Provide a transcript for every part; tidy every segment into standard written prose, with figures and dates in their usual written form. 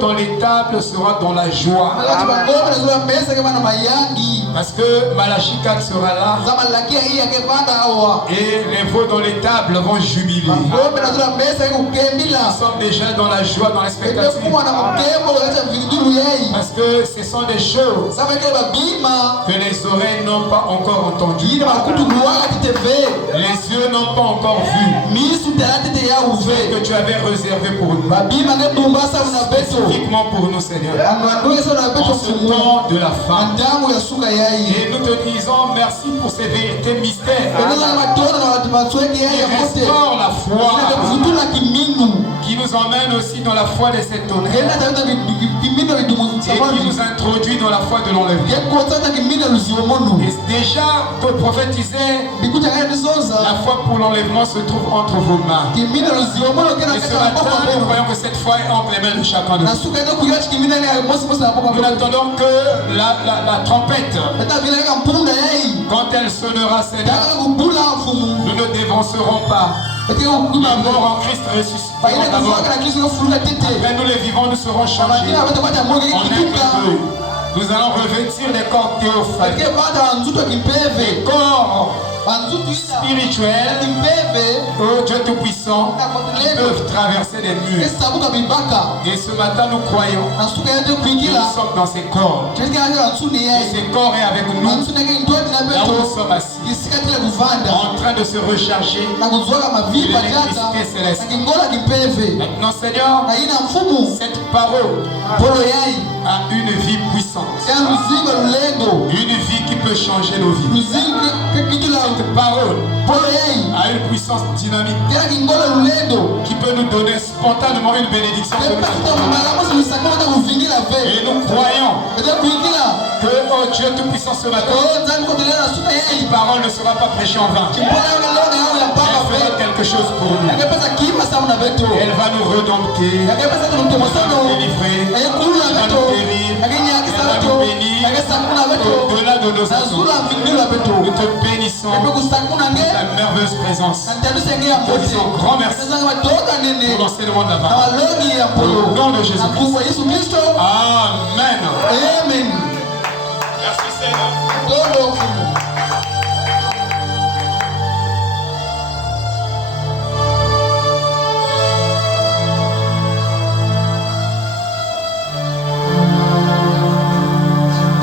dans les tables sera dans la joie. Parce que Malachie 4 sera là. Et les veaux dans les tables vont jubiler. Nous sommes déjà dans la joie, dans l'expectative. Parce que ce sont des choses que les oreilles n'ont pas encore entendues. Les yeux n'ont pas encore vu. Que tu avais réservé pour nous. Spécifiquement pour nous, Seigneur. En ce temps de la fin. Et nous te disons merci pour ces vérités mystères. Qui restaurent la foi. Qui nous emmène aussi dans la foi de cet honneur. Et qui nous introduit dans la foi de l'enlèvement. Et déjà pour prophétiser, la foi pour l'enlèvement se trouve entre vos mains. Et ce matin, nous voyons que cette foi est entre les mains de chacun de nous. Nous n'attendons que la trompette. Quand elle sonnera, Seigneur, nous ne dévancerons pas. La mort en Christ ressuscitera d'abord. Après nous les vivants, nous serons changés. En un peu. Nous allons revêtir des corps théophaniques. Des corps spirituels, oh Dieu Tout-Puissant, qui peuvent traverser des murs. Et ce matin, nous croyons que nous sommes dans ces corps. Et ces corps est avec nous, là où nous sommes assis, en train de se recharger de l'électricité céleste. Maintenant, Seigneur, cette parole a une vie puissante. Une vie qui peut changer nos vies. Cette parole a une puissance dynamique qui peut nous donner spontanément une bénédiction. Et nous croyons que, oh Dieu Tout-Puissant, ce matin, cette parole ne sera pas prêchée en vain. Elle fera quelque chose pour nous. Elle va nous redompter, elle va nous délivrer, elle va nous guérir, elle va nous bénir au-delà de nos attentes. Nous te bénissons pour ta merveilleuse présence. Nous te disons grand merci pour l'enseignement de la parole. Au nom de Jésus-Christ. Amen. Amen. Merci Seigneur.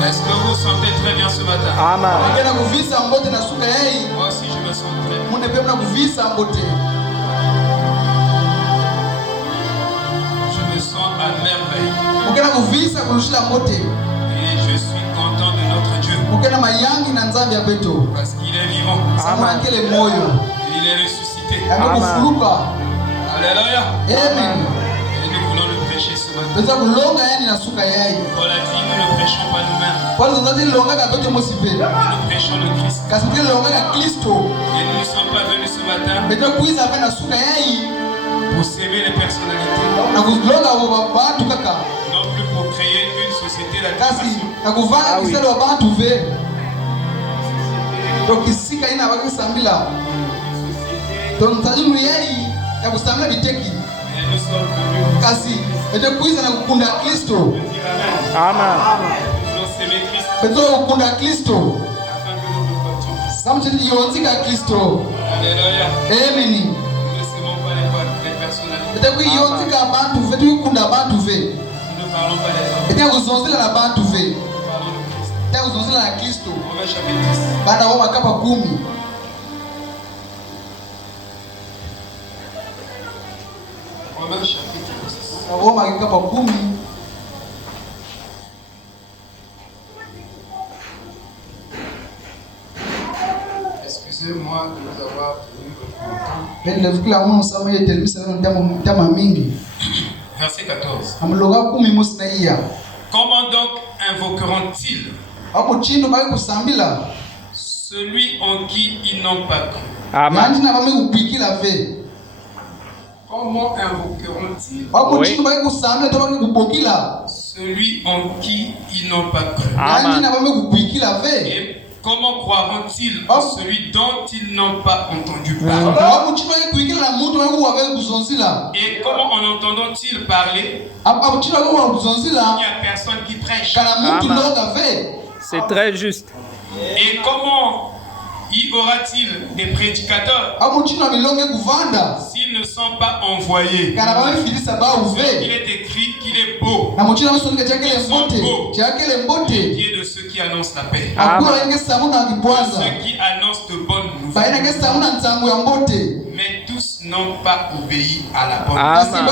Est-ce que vous sentez très bien ce matin? Amen. Moi aussi je me sens très bien. Je me sens à merveille. Et je suis content de notre Dieu. Parce qu'il est vivant. Amen. Il est ressuscité. Alléluia. Amen. Et nous voulons le prêcher ce matin. Paul a dit, nous ne prêchons pas nous-mêmes. Nous prêchons le Christ. Et nous ne sommes pas venus ce matin pour servir les personnalités. Non plus pour créer une société d'administration. Et nous sommes venus pour dire Amen. nous s'aimer Christ Amen. afin que nous nous portions. Alléluia. Amen. Nous ne s'aimons pas les personnalités. Nous ne parlons pas des hommes. Nous parlons de Christ. Romains chapitre 10. Romains chapitre 10. Excusez-moi de vous avoir tenu votre temps. Verset 14. Comment donc invoqueront-ils celui en qui ils n'ont pas cru? Amen. Comment invoqueront-ils celui en qui ils n'ont pas cru? Amen. Et comment croiront-ils en celui dont ils n'ont pas entendu parler? Et comment en entendant-ils parler? Il n'y a personne qui prêche. C'est très juste. Et comment y aura-t-il des prédicateurs s'ils ne sont pas envoyés? Il est écrit qu'il est beau. Ils sont beaux. Dieu est de ceux qui annoncent la paix. De ceux qui annoncent de bonnes nouvelles. Mais tous n'ont pas obéi à la bonne nouvelle.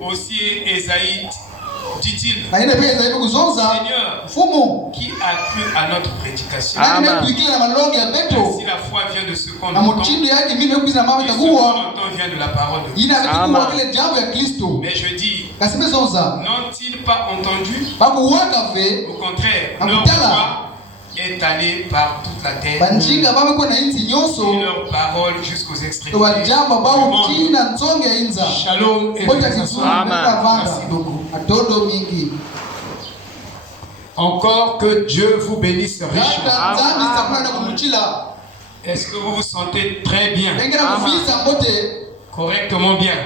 Aussi Ésaïe dit-il, Seigneur, qui a cru à notre prédication? Si la foi vient de ce qu'on entend, et ce qu'on entend vient de la parole de Dieu. Mais je dis, n'ont-ils pas entendu? Au contraire, leur foi est allée par toute la terre, et leur parole jusqu'aux extrémités du monde. Shalom et bénédiction. Merci beaucoup. Encore que Dieu vous bénisse richement. Est-ce que vous vous sentez très bien? Correctement bien.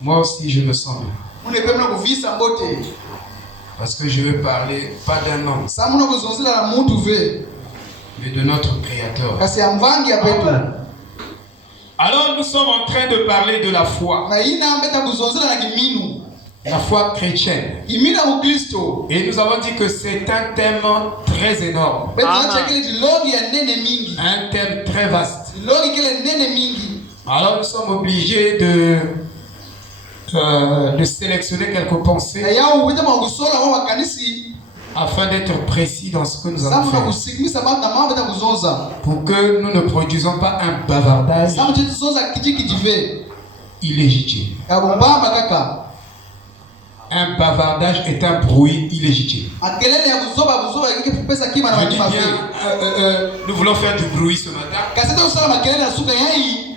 Moi aussi je me sens bien. Parce que je veux parler pas d'un homme, mais de notre Créateur. Alors nous sommes en train de parler de la foi. La foi chrétienne. Et nous avons dit que c'est un thème très énorme. Un thème très vaste. Alors nous sommes obligés de sélectionner quelques pensées afin d'être précis dans ce que nous allons faire, pour que nous ne produisons pas un bavardage illégitime. Un bavardage est un bruit illégitime. Je dis bien, nous voulons faire du bruit ce matin,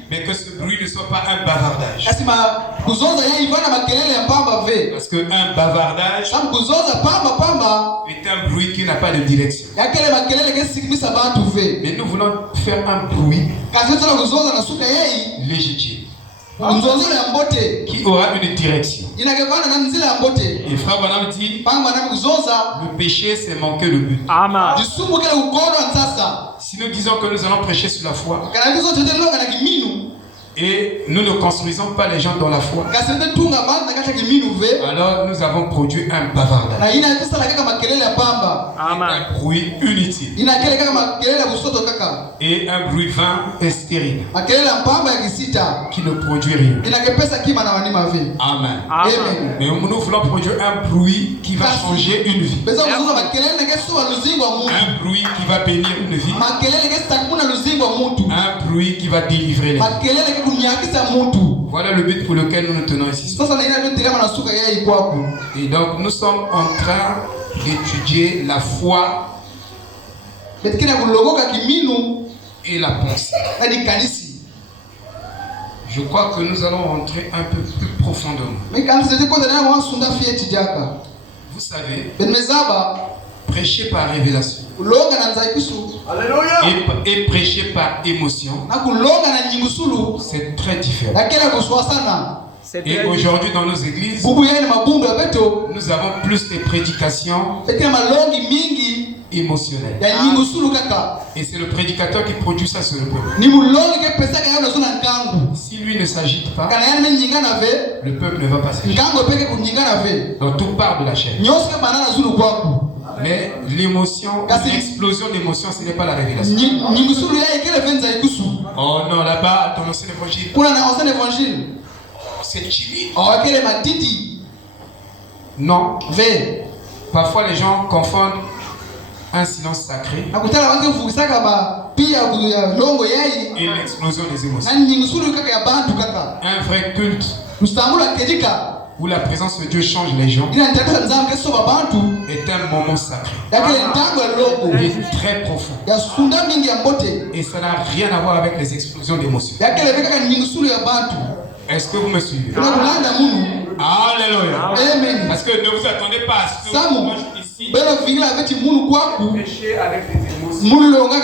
mais que ce bruit ne soit pas un bavardage. Parce qu'un bavardage est un bruit qui n'a pas de direction. Mais nous voulons faire un bruit légitime, qui aura une direction. Et Frère Branham dit, le péché c'est manquer le but. Amen. Si nous disons que nous allons prêcher sur la foi, et nous ne construisons pas les gens dans la foi, alors nous avons produit un bavardage, un bruit inutile, et un bruit vain et stérile, qui ne produit rien. Amen. Mais nous voulons produire un bruit qui va changer une vie, un bruit qui va bénir une vie, un bruit qui va délivrer les vies. Voilà le but pour lequel nous nous tenons ici. Et donc nous sommes en train d'étudier la foi et la pensée. Je crois que nous allons rentrer un peu plus profondément. Vous savez, prêcher par révélation et prêcher par émotion, c'est très différent. Et aujourd'hui dans nos églises, nous avons plus de prédications émotionnelles. Et c'est le prédicateur qui produit ça sur le peuple. Si lui ne s'agite pas, le peuple ne va pas s'agiter. Donc tout part de la chair. Mais l'émotion, l'explosion d'émotion, ce n'est pas la révélation. Oh non, là-bas, dans l'ancien évangile, c'est timide. Non. Parfois les gens confondent un silence sacré et l'explosion des émotions. Un vrai culte où la présence de Dieu change les gens est un moment sacré et très profond. Et ça n'a rien à voir avec les explosions d'émotions. Est-ce que vous me suivez? Alléluia. Amen. Parce que ne vous attendez pas à ce que moi je ici prêcher avec des émotions. dans la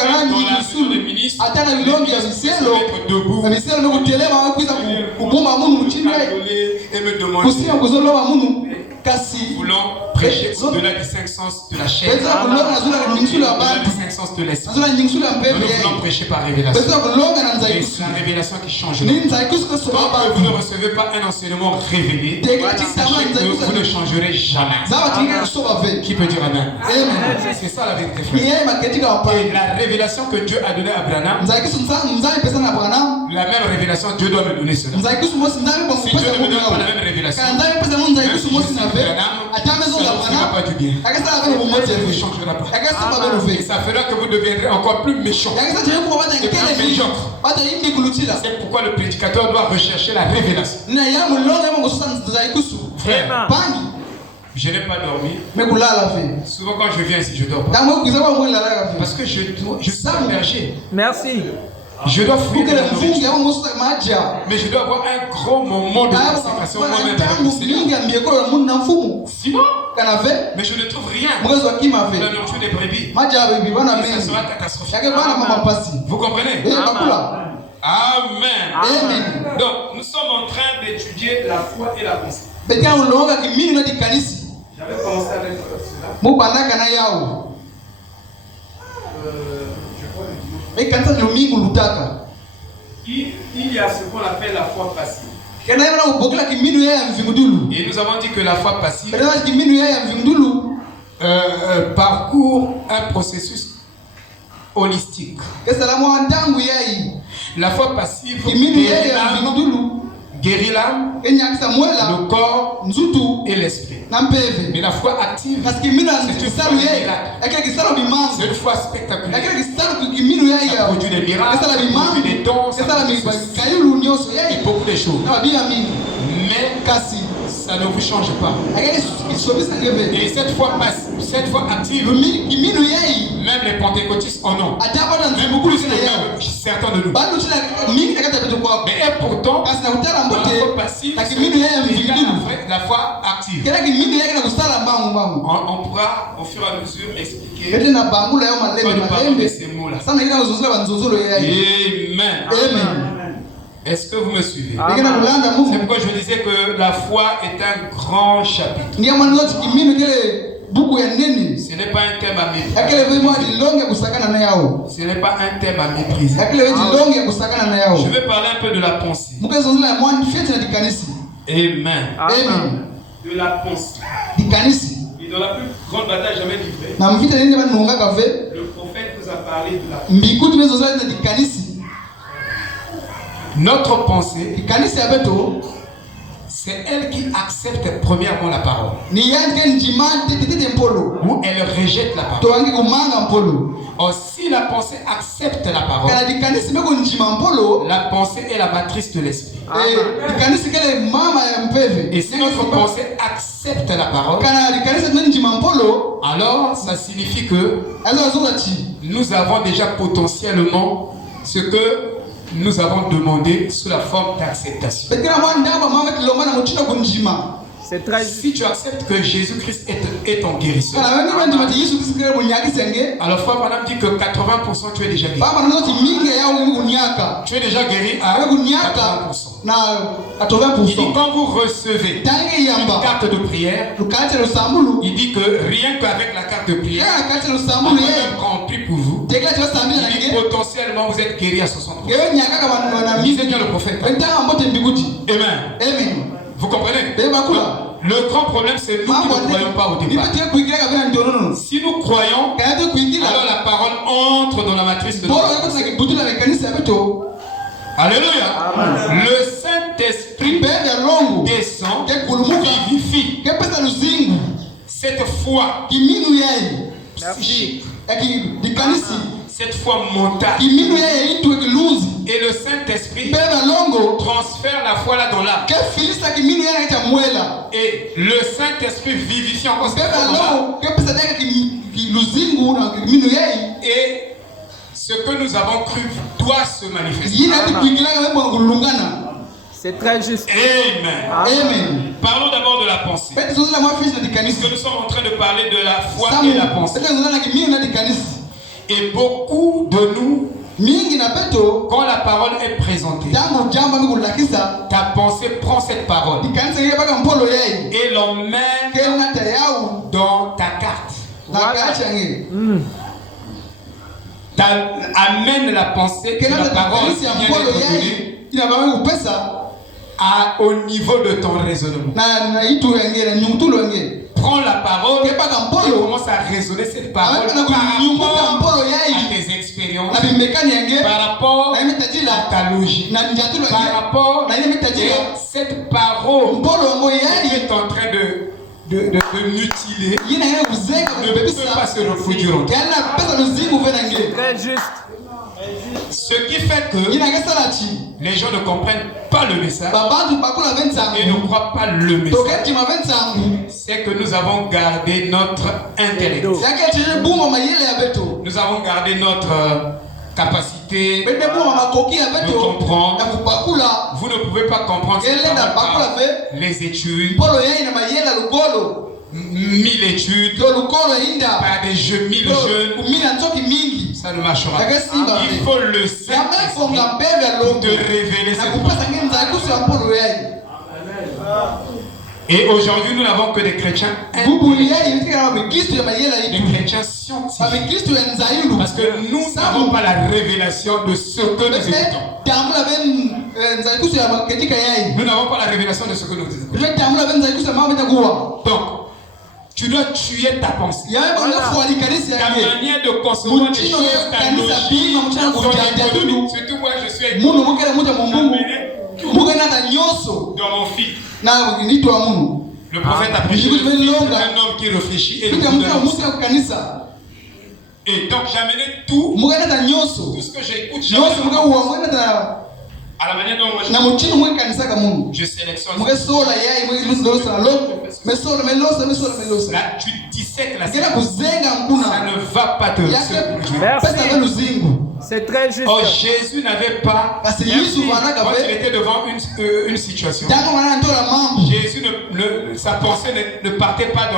maison des ministres, se mettre debout et me demander. Nous voulons prêcher au-delà des cinq sens de la chair, au-delà des cinq sens de l'esprit. Nous voulons prêcher par révélation. Et c'est la révélation qui change. Tant que vous ne recevez pas un enseignement révélé, sachez que vous ne changerez jamais. Qui peut dire Amen? C'est ça la vérité, frère. Et la révélation que Dieu a donnée à Branham, la même révélation, Dieu doit me donner cela. Si Dieu ne me donne pas la même révélation, même si je suis Branham, ça ne fera pas du bien. Ça ne changera pas. Et ça fera que vous deviendrez encore plus méchant. Et plus médiocre. C'est pourquoi le prédicateur doit rechercher la révélation. Frère, je n'ai pas dormi. Souvent quand je viens ici, je dors pas. Parce que je suis berger. Merci. Je dois fouiller de la nourriture. Mais je dois avoir un grand moment de consécration moi-même avec le Seigneur. Sinon, mais je ne trouve rien. La nourriture des brebis. Et ça sera catastrophique. Vous comprenez? Amen. Donc, nous sommes en train d'étudier la foi et la pensée. J'avais commencé avec cela. Je crois le dimanche. Il y a ce qu'on appelle la foi passive. Et nous avons dit que la foi passive parcourt un processus holistique. La foi passive guérit l'âme, le corps et l'esprit. Mais la foi active, c'est une foi miracle. C'est une foi spectaculaire. Ça produit des miracles, ça produit des dons, ça produit et beaucoup de choses. Mais ça ne vous change pas. Et cette foi active, même les pentecôtistes en ont. Même plus que certains de nous. Mais et pourtant, la foi passive, c'est la foi active. On pourra au fur et à mesure expliquer quand nous parlons de ces mots-là. Amen. Est-ce que vous me suivez? C'est pourquoi je disais que la foi est un grand chapitre. Ce n'est pas un thème à mépriser. Ce n'est pas un thème à mépriser. Je vais parler un peu de la pensée. Amen. De la pensée. Et dans la plus grande bataille jamais livrée, le prophète nous a parlé de la pensée. Notre pensée, c'est elle qui accepte premièrement la parole. Ou elle rejette la parole. Or, si la pensée accepte la parole, la pensée est la matrice de l'esprit. Et si notre pensée accepte la parole, alors ça signifie que nous avons déjà potentiellement ce que nous avons demandé sous la forme d'acceptation. C'est très... Si tu acceptes que Jésus-Christ est ton guérisseur, alors frère madame dit que 80% tu es déjà guéri. Tu es déjà guéri à 80%. Il dit quand vous recevez une carte de prière, il dit que rien qu'avec la carte de prière, quand on prie pour vous, il dit potentiellement vous êtes guéri à 60%. Lisez bien le prophète. Amen. Vous comprenez? Le grand problème, c'est nous qui ne croyons pas au départ. Si nous croyons, alors la parole entre dans la matrice de notre. Alléluia. Le Saint-Esprit descend, vivifie cette foi psychique, cette foi mentale. Et le Saint-Esprit transfère la foi là dans l'âme. Et le Saint-Esprit vivifie encore cette foi. Et ce que nous avons cru doit se manifester. C'est très juste. Amen. Amen. Parlons d'abord de la pensée. Puisque nous sommes en train de parler de la foi et la pensée. Et beaucoup de nous, quand la parole est présentée, ta pensée prend cette parole et l'emmène dans ta carte. Amène la pensée que la parole vient d'être donnée au niveau de ton raisonnement. Prends la parole et commence à raisonner cette parole par rapport à tes expériences, par rapport à ta logique, par rapport à cette parole qui est en train de mutiler, ne peut pas se reproduire. C'est très juste. Ce qui fait que les gens ne comprennent pas le message et ne croient pas le message. C'est que nous avons gardé notre intellect. Nous avons gardé notre capacité de comprendre. Vous ne pouvez pas comprendre par les études, 1000 études, par des jeux, 1000 jeunes. Ça ne marchera pas. Il faut le Saint-Esprit pour te révéler cette parole. Et aujourd'hui, nous n'avons que des chrétiens des chrétiens scientifiques. Parce que nous n'avons pas la révélation de ce que nous écoutons. Nous n'avons pas la révélation de ce que nous écoutons. Donc, tu dois tuer ta pensée. Ta manière de concevoir les choses, ta logique, ton économie. Surtout moi, je suis avec dans mon fil. Le prophète a prêché un homme qui réfléchit et le et donc j'amenais tout ce que j'écoute, à la manière dont je sélectionne. Là, tu dissèques la scène. Ça ne va pas te Merci. C'est très juste. Oh, Jésus n'avait pas. Quand il était devant une situation, Jésus sa pensée ne partait pas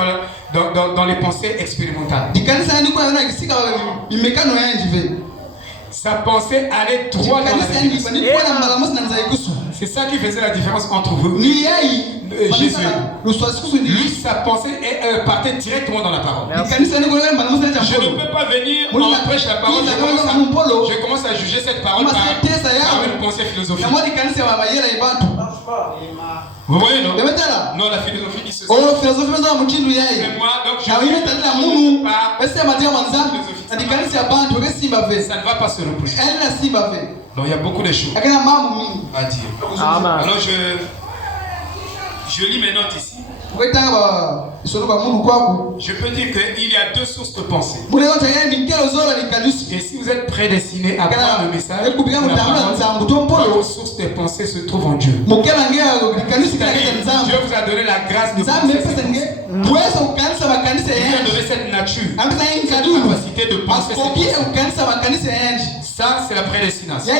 dans les pensées expérimentales. Sa pensée allait droit dans la révélation. C'est ça qui faisait la différence entre vous et Jésus. Lui, sa pensée partait directement dans la parole. Je ne peux pas venir, on prêche la parole, je commence à juger cette parole par une pensée philosophique. Vous voyez, non? Non, la philosophie dit ceci. Mais moi, donc je ne ça ne va pas se reproduire. Donc il y a beaucoup de choses à dire. Amen. Alors je lis mes notes ici. Je peux dire qu'il y a deux sources de pensée. Et si vous êtes prédestiné à prendre le message, votre source de pensée se trouve en Dieu. Dieu vous a donné la grâce de penser. Dieu a donné cette nature, cette capacité de penser cette pensée. Ça, c'est la prédestination. Ça,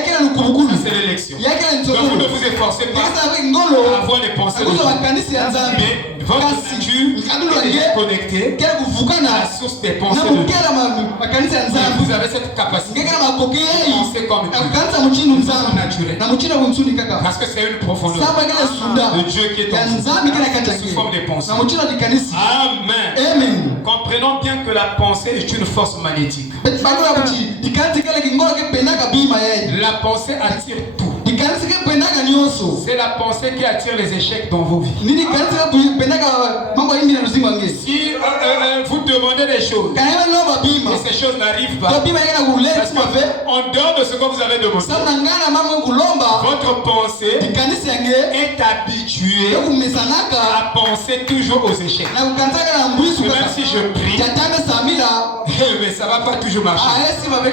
c'est l'élection. Donc vous ne vous efforcez pas à avoir les pensées de Dieu. Mais votre nature est connectée à la source des pensées de Dieu. Vous avez cette capacité de penser comme Dieu. C'est naturel. Parce que c'est une profondeur de Dieu qui est en vous, sous forme de pensée. Amen. Comprenons bien que la pensée est une force magnétique. La pensée attire tout. C'est la pensée qui attire les échecs dans vos vies. Si vous demandez des choses et ces choses n'arrivent pas, parce qu'en dehors de ce que vous avez demandé, votre pensée est habituée à penser toujours aux échecs. Même si je prie, mais ça ne va pas toujours marcher.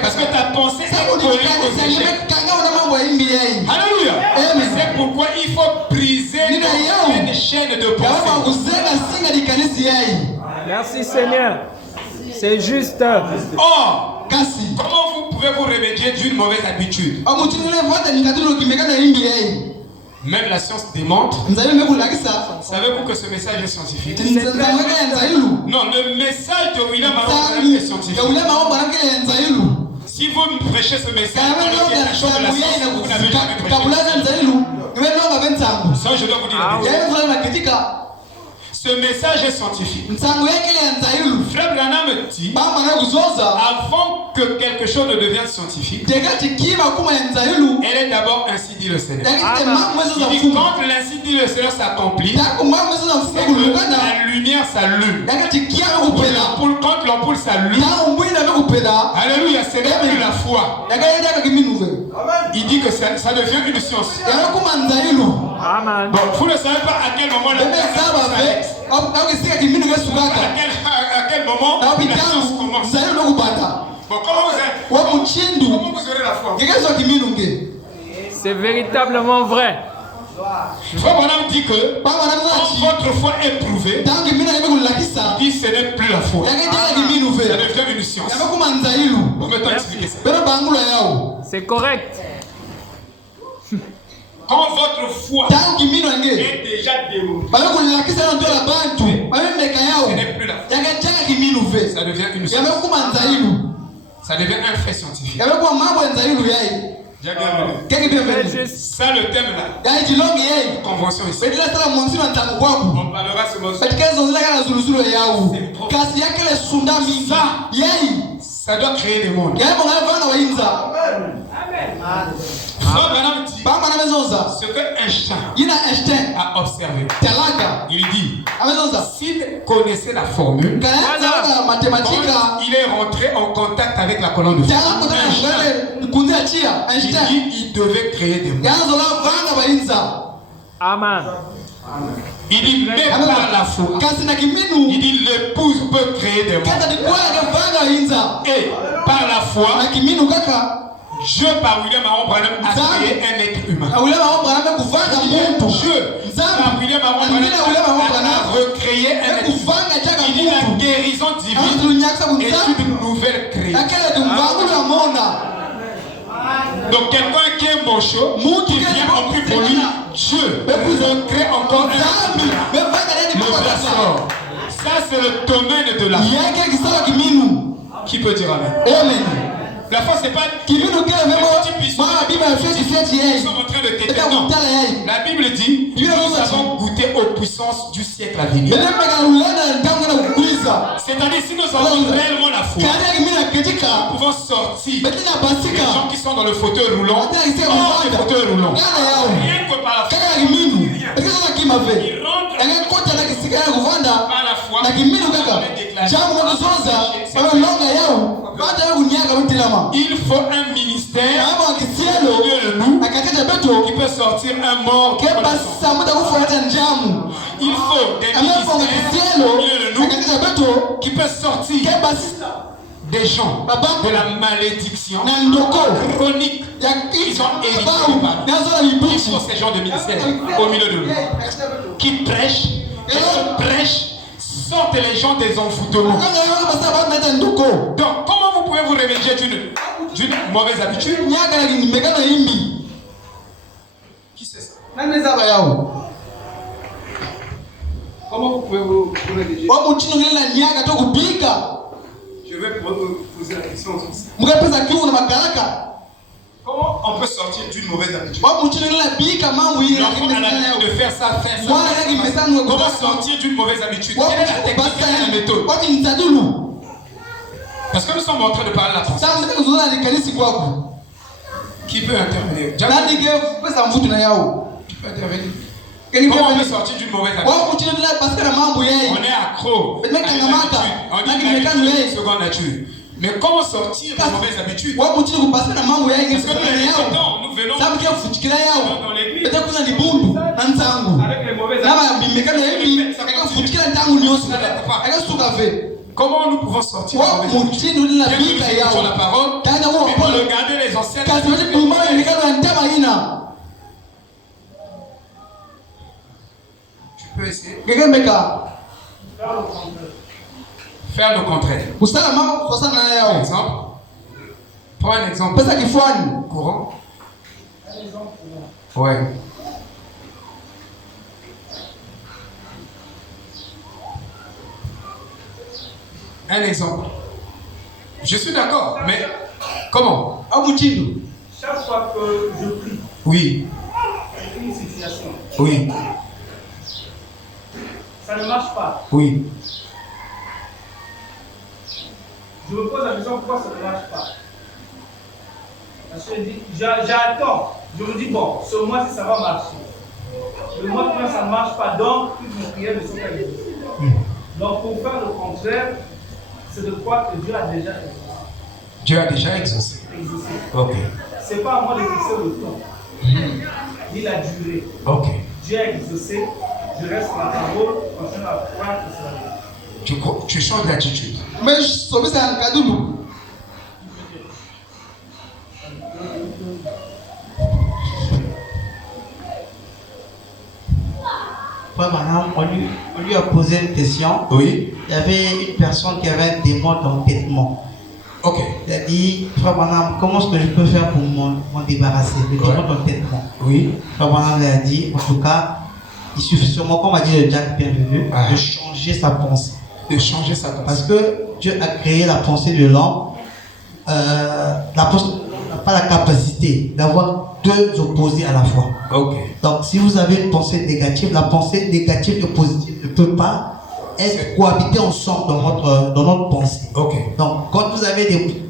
Parce que ta pensée est collée aux échecs. Alléluia. C'est pourquoi il faut briser les chaînes de pensée. Merci Seigneur. C'est juste. Or, comment vous pouvez vous remédier d'une mauvaise habitude? Même la science démontre. Savez-vous que ce message est scientifique? Non, le message de William Aron est scientifique. Si vous me prêchez ce message, vous n'avez jamais prêché. Ça, je dois vous dire la vérité. Ce message est scientifique. Frère Branham dit, avant que quelque chose ne devienne scientifique, elle est d'abord ainsi dit le Seigneur. Il dit, quand l'ainsi dit le Seigneur s'accomplit, la lumière s'allume. Quand l'ampoule s'allume, alléluia, ce n'est plus la foi. Il dit que ça devient une science. Amen. Bon, vous ne savez pas à quel moment à quel moment la science commence. Bon, comment vous aurez la foi? C'est véritablement vrai. Frère Branham dit que quand votre foi est prouvée, il dit ce n'est plus la foi. Ça devient une science. On va t'expliquer ça. C'est correct. Quand votre foi est déjà démontrée, ce n'est plus la foi. Ça devient une science. Ça devient un fait scientifique. Ça le thème là. Convention ici. On parlera ce morceau. Ça doit créer des mondes. Ce que Einstein a observé, il dit, s'il connaissait la formule, quand il est rentré en contact avec la colonne de feu, il devait créer des mondes. Amen. Il dit, mais par la foi, il dit, l'épouse peut créer des mondes. Et par la foi, Dieu par William Aron Branham a créé un être humain. Dieu par William Aron Branham a recréé un être humain. Il dit la guérison divine est une nouvelle création. Donc quelqu'un qui est mocho, qui vient en plus pour lui, Dieu recrée encore un être humain. Ça c'est le domaine de la foi. Qui peut dire amen? La foi, c'est pas nous sommes en train de t'aider. Non. La Bible dit nous avons goûté aux puissances du siècle à venir. C'est-à-dire, si nous avons réellement la foi, nous pouvons sortir les gens qui sont dans le fauteuil roulant, hors du fauteuil roulant. Rien que par la foi. Ils rentrent par la foi. Il faut un ministère au milieu de nous qui peut sortir un mort. Il faut des ministères au milieu de nous qui peuvent sortir des gens de la malédiction chronique. Ils sont hérités. Il faut ces gens de ministère au milieu de nous qui prêchent, sortent les gens des envoûtements. Donc, comment vous pouvez vous réveiller d'une mauvaise habitude? Qui c'est ça? Comment vous pouvez vous réveiller? Je vais poser la question comme ça. Comment on peut sortir d'une mauvaise habitude? L'enfant a l'habitude de faire ça, faire ça. Comment sortir d'une mauvaise habitude? Quelle est la technique, quelle est la méthode? Parce que nous sommes en train de parler de la pensée. Qui peut intervenir? Qui peut intervenir? Comment on peut sortir d'une mauvaise habitude? On est accro à des habitudes. On dit que la nature est seconde nature. Mais comment sortir de mauvaises habitudes? Parce que nous les répétons, nous venons dans l'église avec les mauvaises habitudes. Comment nous pouvons sortir de mauvaises habitudes? Bien sur la parole, mais pour regarder les anciennes habitudes. Tu peux essayer. Faire le contraire. Par exemple, prends un exemple courant. Ouais. Un exemple. Je suis d'accord, mais comment? Chaque fois que je prie, oui. une situation, oui. Ça ne marche pas. Oui. Je me pose la question pourquoi ça ne marche pas. Parce que j'attends. Je me dis bon, ce mois-ci ça va marcher. Le mois prochain ça ne marche pas, donc toutes mes prières ne sont pas exaucées. Donc pour faire le contraire, c'est de croire que Dieu a déjà exaucé. Dieu a déjà exaucé. Ok. C'est pas à moi de fixer le temps, ni la durée. Ok. Dieu a exaucé, je reste sur la parole, continue à croire que ça va venir. Tu changes d'attitude. Mais je sauve ça en cadeau. On lui a posé une question. Oui. Il y avait une personne qui avait un démon d'entêtement. Ok. Il a dit, Frère Branham, comment est-ce que je peux faire pour m'en débarrasser? Le démon d'entêtement. Oui. Frère Branham lui a dit, en tout cas, il suffit sûrement, comme a dit le Jack Bienvenu, de changer sa pensée. De changer sa pensée. Parce que Dieu a créé la pensée de l'homme. La pensée n'a pas la capacité d'avoir deux opposés à la fois. Ok. Donc, si vous avez une pensée négative, la pensée négative et positive ne peut pas être cohabiter ensemble dans notre pensée. Ok. Donc, quand vous avez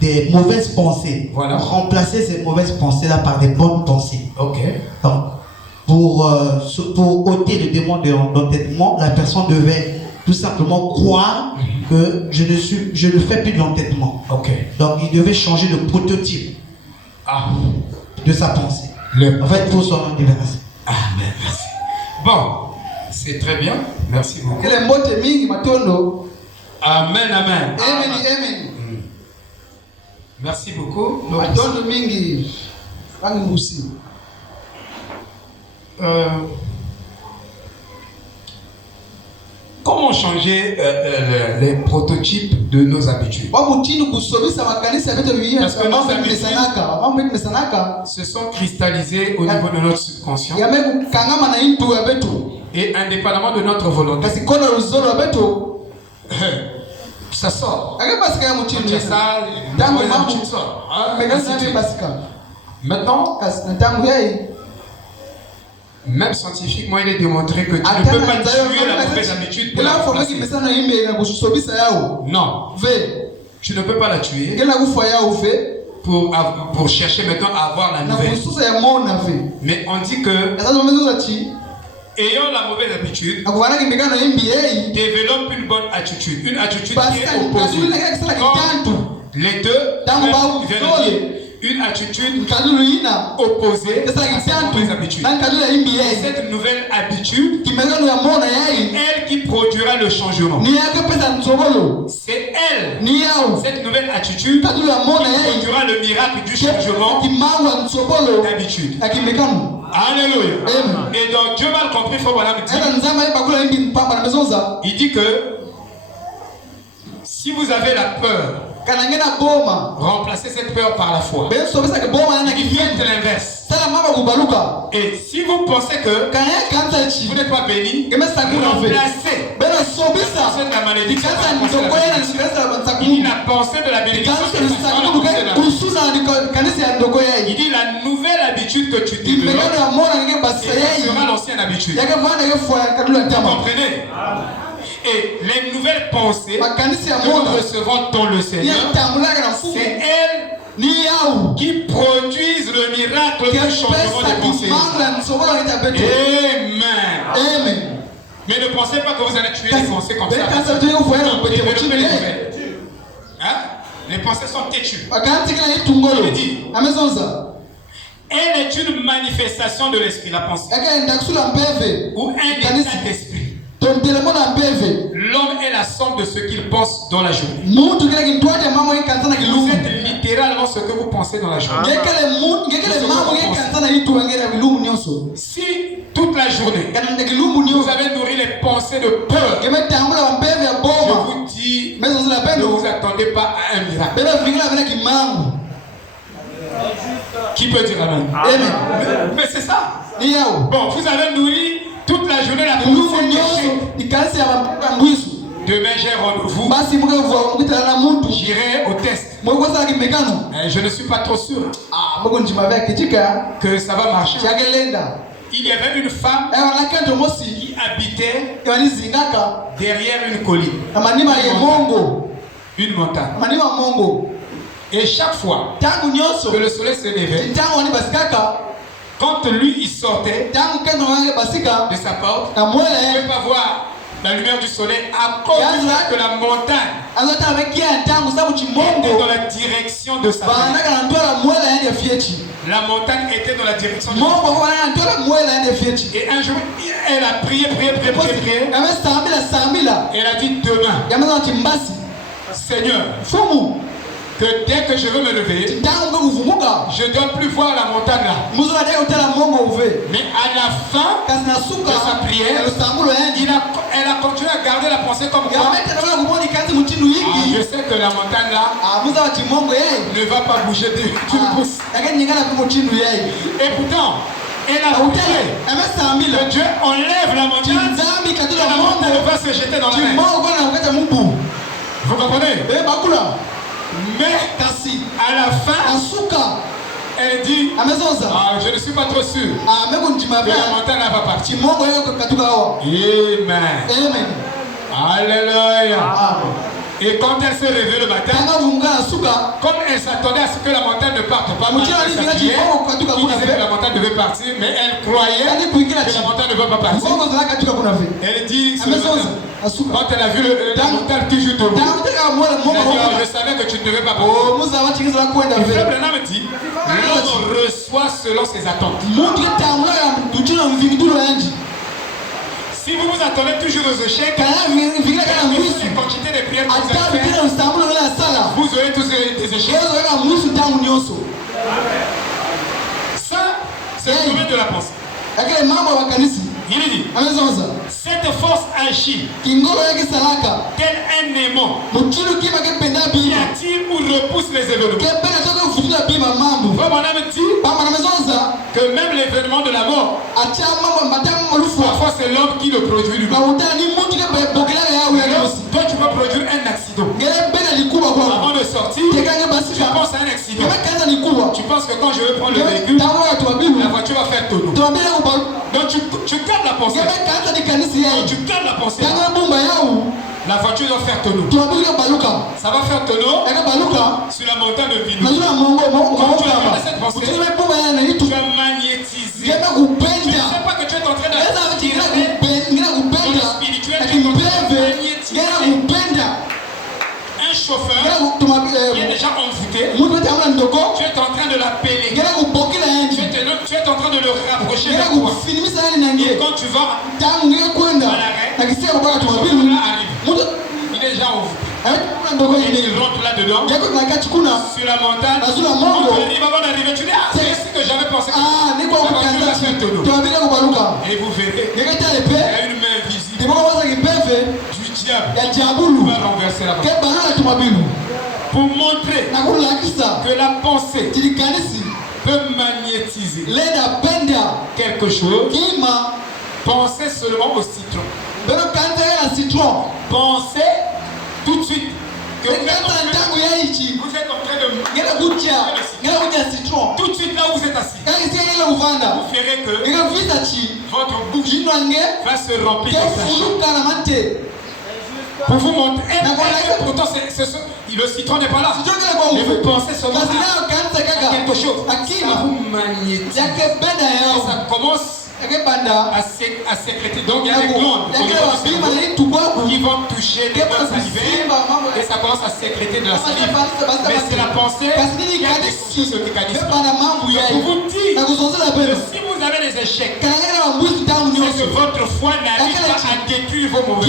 des mauvaises pensées, voilà. Remplacez ces mauvaises pensées-là par des bonnes pensées. Ok. Donc, pour ôter le démon d'entêtement, la personne devait tout simplement croire que je ne fais plus de l'entêtement. Ok. Donc, il devait changer de prototype de sa pensée. En fait, pour s'en débarrasser. Amen. Merci. Bon, c'est très bien. Merci beaucoup. Amen, amen. Amen. Merci beaucoup. Comment changer les prototypes de nos habitudes? Parce que nos habitudes se sont cristallisées au niveau de notre subconscient et indépendamment de notre volonté. Ça sort. Maintenant, même scientifiquement, il est démontré que tu ne peux pas tuer la mauvaise habitude pour la remplacer. Non. Tu ne peux pas la tuer pour chercher maintenant à avoir la nouvelle. Mais on dit que ayant la mauvaise habitude, développe une bonne attitude. Une attitude qui est opposée. Les deux viennent de dire. Une attitude opposée à cette mauvaise habitude. Et cette nouvelle habitude, elle qui produira le changement. C'est elle, cette nouvelle attitude, qui produira le miracle du changement d'habitude. Alléluia. Et donc Dieu m'a compris, il dit que si vous avez la peur, remplacez cette peur par la foi. Faites l'inverse. Et si vous pensez que vous n'êtes pas béni, vous remplacez la malédiction. Il dit la pensée de la bénédiction. Il dit la nouvelle habitude que tu développes sera l'ancienne habitude. Vous comprenez? Et les nouvelles pensées que nous recevons dans le Seigneur, c'est elles qui produisent le miracle du changement des pensées. Amen. Mais ne pensez pas que vous allez tuer les pensées comme ça. Développez les nouvelles. Les pensées sont têtues. Il dit, elle est une manifestation de l'esprit, la pensée. Ou un état d'esprit. L'homme est la somme de ce qu'il pense dans la journée. Vous êtes littéralement ce que vous pensez dans la journée. Si toute la journée vous avez nourri les pensées de peur, je vous dis, ne vous attendez pas à un miracle. Qui peut dire amen? Mais c'est ça. Bon, vous avez nourri toute la journée la pensée. Demain j'ai rendez-vous. J'irai au test. Je ne suis pas trop sûr que ça va marcher. Il y avait une femme qui habitait derrière une colline. Une montagne. Et chaque fois que le soleil se levait, quand lui il sortait de sa porte, il ne pouvait pas voir la lumière du soleil à cause que la montagne était dans la direction de sa maison. La montagne était dans la direction de sa maison. Et un jour, elle a prié. Elle a dit demain, Seigneur, que dès que je veux me lever, je ne dois plus voir la montagne là. Mais à la fin de sa prière, elle a continué à garder la pensée comme quoi. Je sais que la montagne là ne va pas bouger d'une pouce. Et pourtant, elle a prié que Dieu enlève la montagne et la montagne va se jeter dans la mer. Vous comprenez? Mais à la fin, elle dit je ne suis pas trop sûr que la montagne va partir. Amen. Alléluia. Et quand elle s'est réveillée le matin, comme elle s'attendait à ce que la montagne ne parte pas, il disait que la montagne devait partir, mais elle croyait que la montagne ne va pas partir. Elle dit quand elle a vu la montagne toujours debout, elle a dit je savais que tu ne devais pas partir. Et Frère Branham dit l'homme reçoit selon ses attentes. Si vous vous attendez toujours aux échecs, la quantité de prières que vous avez fait, vous aurez tous des échecs. Ça, c'est le domaine de la pensée. Il dit, cette force agit tel un aimant qui attire ou repousse les événements. Votre âme dit que même l'événement de la mort, parfois c'est l'homme qui le produit lui-même. Toi tu peux produire un accident. Avant de sortir, tu penses à un accident. Tu penses que quand je vais prendre le véhicule, la voiture va faire tonneau. Donc tu gardes la pensée. Quand tu gardes la pensée, la voiture va faire tonneau. Ça va faire tonneau sur la montagne de Vilou. Quand tu as fait cette pensée, tu vas magnétiser. Tu ne sais pas que tu es en train d'attirer ton spirituel, tu es en train de magnétiser. Un chauffeur qui est déjà envoûté, tu es en train de l'appeler. Tu es en train de le rapprocher de toi. Et quand tu vas à l'arrêt, il est déjà envoûté. Et il rentre là-dedans, sur la montagne. Quand tu arrives avant d'arriver, tu dis c'est ici que j'avais pensé. Et vous verrez, il y a une main visible du diable qui va renverser la montagne. Pour montrer que la pensée peut magnétiser quelque chose. Pensez seulement au citron. Pensez tout de suite que vous êtes en train de tout de suite là où vous êtes assis. Vous verrez que votre bouche va se remplir de sachets. Pour vous montrer, pourtant le citron n'est pas là. Mais vous pensez seulement à quelque chose. Ça vous magnétise. Ça commence à sécréter. Donc il y a des glandes qui vont toucher les glandes salivaires et ça commence à sécréter de la salive. Mais c'est la pensée qui a déclenché ce mécanisme. Je vous dis que si vous avez des échecs, c'est que votre foi n'arrive pas à détruire vos mauvais.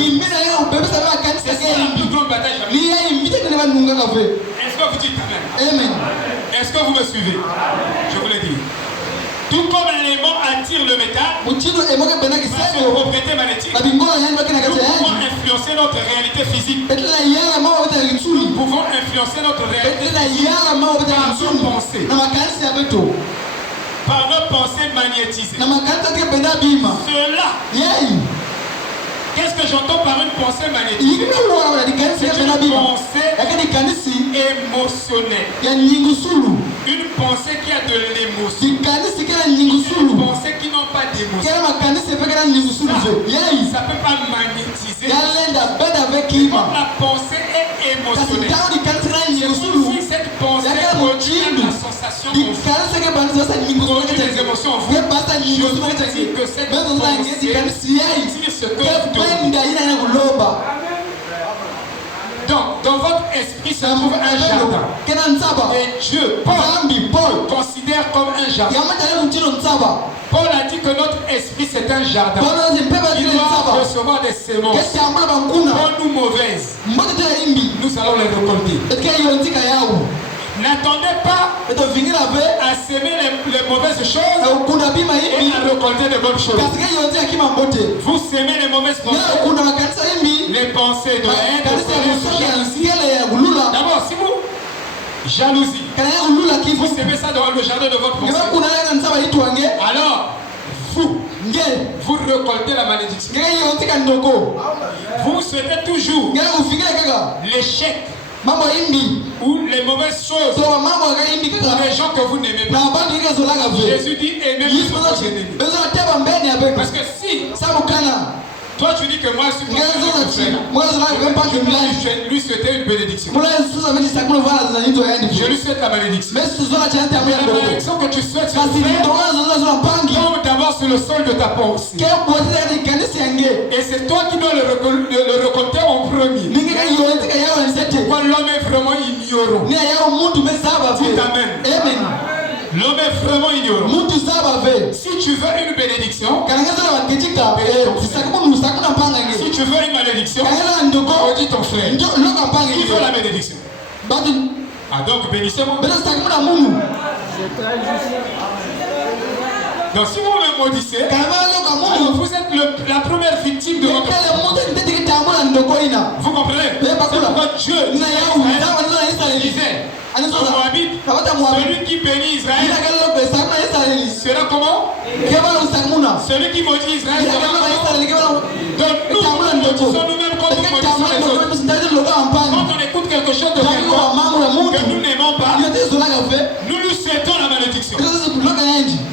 C'est ça la plus grande bataille jamais. Est-ce que vous dites Amen? Est-ce que vous me suivez? Je vous le dis. Tout comme l'aimant attire le métal, par ses propriétés magnétiques, nous pouvons influencer notre réalité physique. Nous pouvons influencer notre réalité physique par nos pensées. Par nos pensées magnétisées. Cela Qu'est-ce que j'entends par une pensée magnétique? C'est une pensée émotionnelle. Une pensée qui a de l'émotion. Une pensée qui n'a pas d'émotion. Ça ne peut pas magnétiser. Quand la pensée est émotionnelle, si cette pensée produit la sensation produit des émotions en vous, je vous dis que cette pensée dit ce que vous devez. Donc, dans votre esprit se trouve un jardin. Et Dieu, Paul considère comme un jardin. Paul a dit que notre esprit c'est un jardin. Il doit recevoir des semences. Bonnes ou mauvaises, nous allons les récolter. N'attendez pas à semer les mauvaises choses et à récolter de bonnes choses. Vous semez les mauvaises pensées, les pensées de haine, de colère. D'abord, si vous jalousie, vous semez ça dans le jardin de votre pensée, alors vous récoltez la malédiction. Vous souhaitez toujours l'échec ou les mauvaises choses pour les gens que vous n'aimez pas. Jésus dit aimez vos ennemis. Parce que si toi tu dis que moi je suis pas je lui souhaitais une bénédiction. Je lui souhaite la malédiction. Mais la malédiction que tu souhaites se faire tombe d'abord sur le sol de ta pensée. Et c'est toi qui dois le récolter en premier. Pourquoi l'homme est vraiment ignorant? Dites amen. L'homme est vraiment ignorant. Si tu veux une bénédiction, si tu veux une malédiction, redis ton frère. Il veut la bénédiction. Ah donc bénissez-moi. Donc si vous me maudissez, vous êtes la première victime de votre... Vous comprenez? C'est pourquoi Dieu disait en Moabite, celui qui bénit Israël sera comment? Celui qui maudit Israël sera comment? Donc nous maudissons nous-mêmes quand nous maudissons les autres. Quand on écoute quelque chose de quelqu'un que nous n'aimons pas, nous lui souhaitons la malédiction.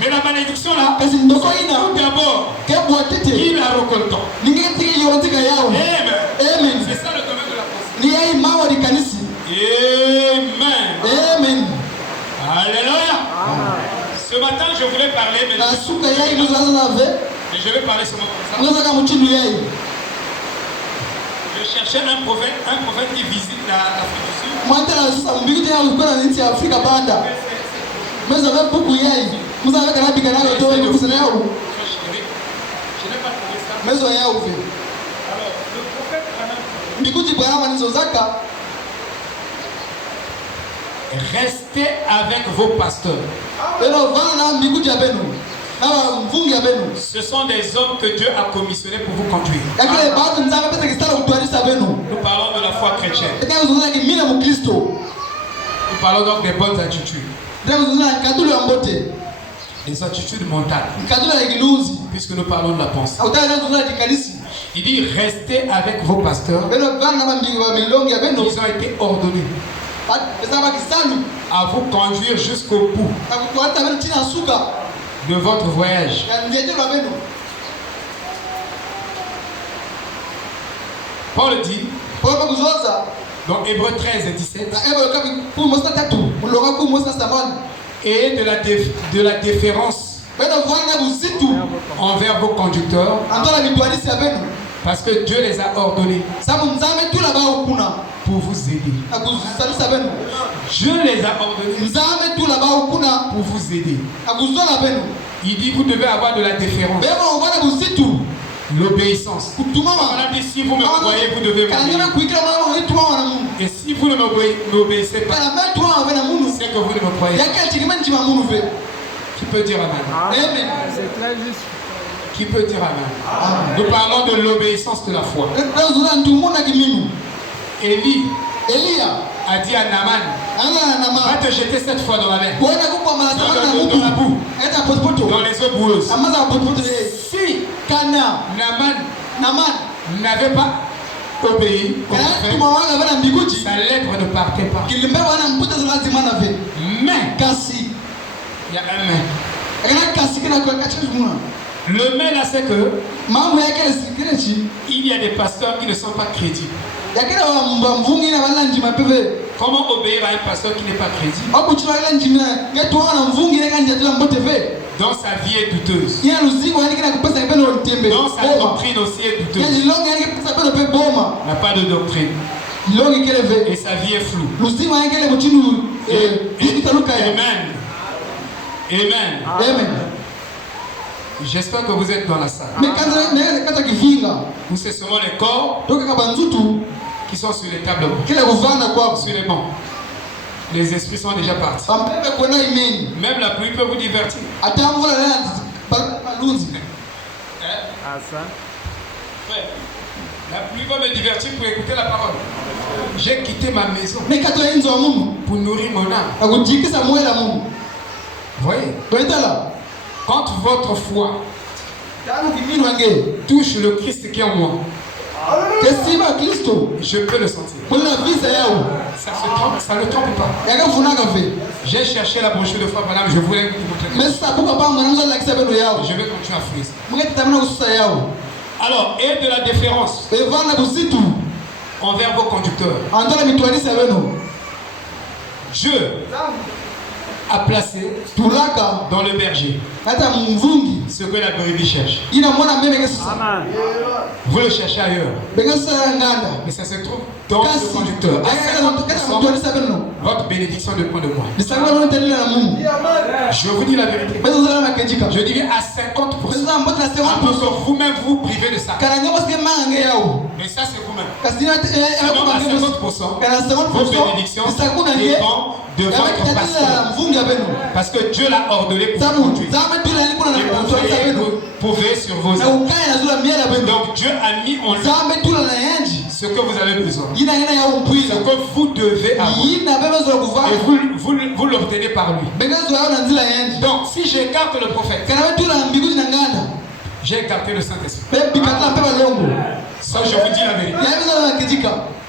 Mais la malédiction là, c'est nous d'abord qui la récoltons. Amen. C'est ça le domaine de la pensée. Amen. Alléluia. Ce matin, je voulais parler, mais je vais parler seulement comme ça. Je cherchais un prophète qui visite l'Afrique du Sud. Je n'ai pas trouvé ça. Alors, le prophète restez avec vos pasteurs. Ce sont des hommes que Dieu a commissionnés pour vous conduire. Nous parlons de la foi chrétienne. Nous parlons donc des bonnes attitudes. Des attitudes mentales. Puisque nous parlons de la pensée. Il dit restez avec vos pasteurs. Ils ont été ordonnés à vous conduire jusqu'au bout de votre voyage. Paul dit dans Hébreux 13 et 17 et de la déférence envers vos conducteurs parce que Dieu les a ordonnés pour vous aider. Dieu les a ordonnés pour vous aider. Il dit vous devez avoir de la déférence, l'obéissance. On a dit si vous me croyez, vous devez m'obéir. Et si vous ne m'obéissez pas, c'est que vous ne me croyez pas. Qui peut dire amen? C'est très juste. Qui peut dire amen? Nous parlons de l'obéissance de la foi. Élie a dit à Naaman, va te jeter cette fois dans la mer, dans la boue, dans les eaux boueuses. Si Naaman n'avait pas obéi au prophète, sa lèvre ne partait pas. Mais, il y a un mais. Le mais là, c'est que il y a des pasteurs qui ne sont pas crédibles. Comment obéir à un pasteur qui n'est pas crédible? Donc sa vie est douteuse. Donc sa doctrine aussi est douteuse. N'a pas de doctrine. Et sa vie est floue. Amen. Amen. Amen. J'espère que vous êtes dans la salle. Ou c'est seulement les corps qui sont sur les tables, sur les bancs. Les esprits sont déjà partis. Même la pluie peut vous divertir. La pluie va me divertir pour écouter la parole. J'ai quitté ma maison pour nourrir mon âme. Vous voyez? Quand votre foi touche le Christ qui est en moi, je peux le sentir. Ça ne trompe pas. J'ai cherché la brochure de foi, madame, je voulais vous montrer. Je vais continuer à fouiller. Alors, et de la déférence envers vos conducteurs. Dieu a placé dans le berger ce que la brebis cherche. Vous le cherchez ailleurs, mais ça se trouve dans le conducteur. Votre bénédiction dépend de moi. Je vous dis la vérité. Je dirais à 50%. Parce que vous-même vous privez de ça. Mais ça c'est vous-même. Sinon à 50%, vos bénédictions dépendent de votre pasteur. Parce que Dieu l'a ordonné pour vous conduire. Et vous pouvez sur vos âmes. Donc Dieu a mis en lui ce que vous avez besoin. Ce que vous devez avoir. Et vous l'obtenez par lui. Donc si j'écarte le prophète, j'ai écarté le Saint-Esprit. Ça je vous dis la vérité.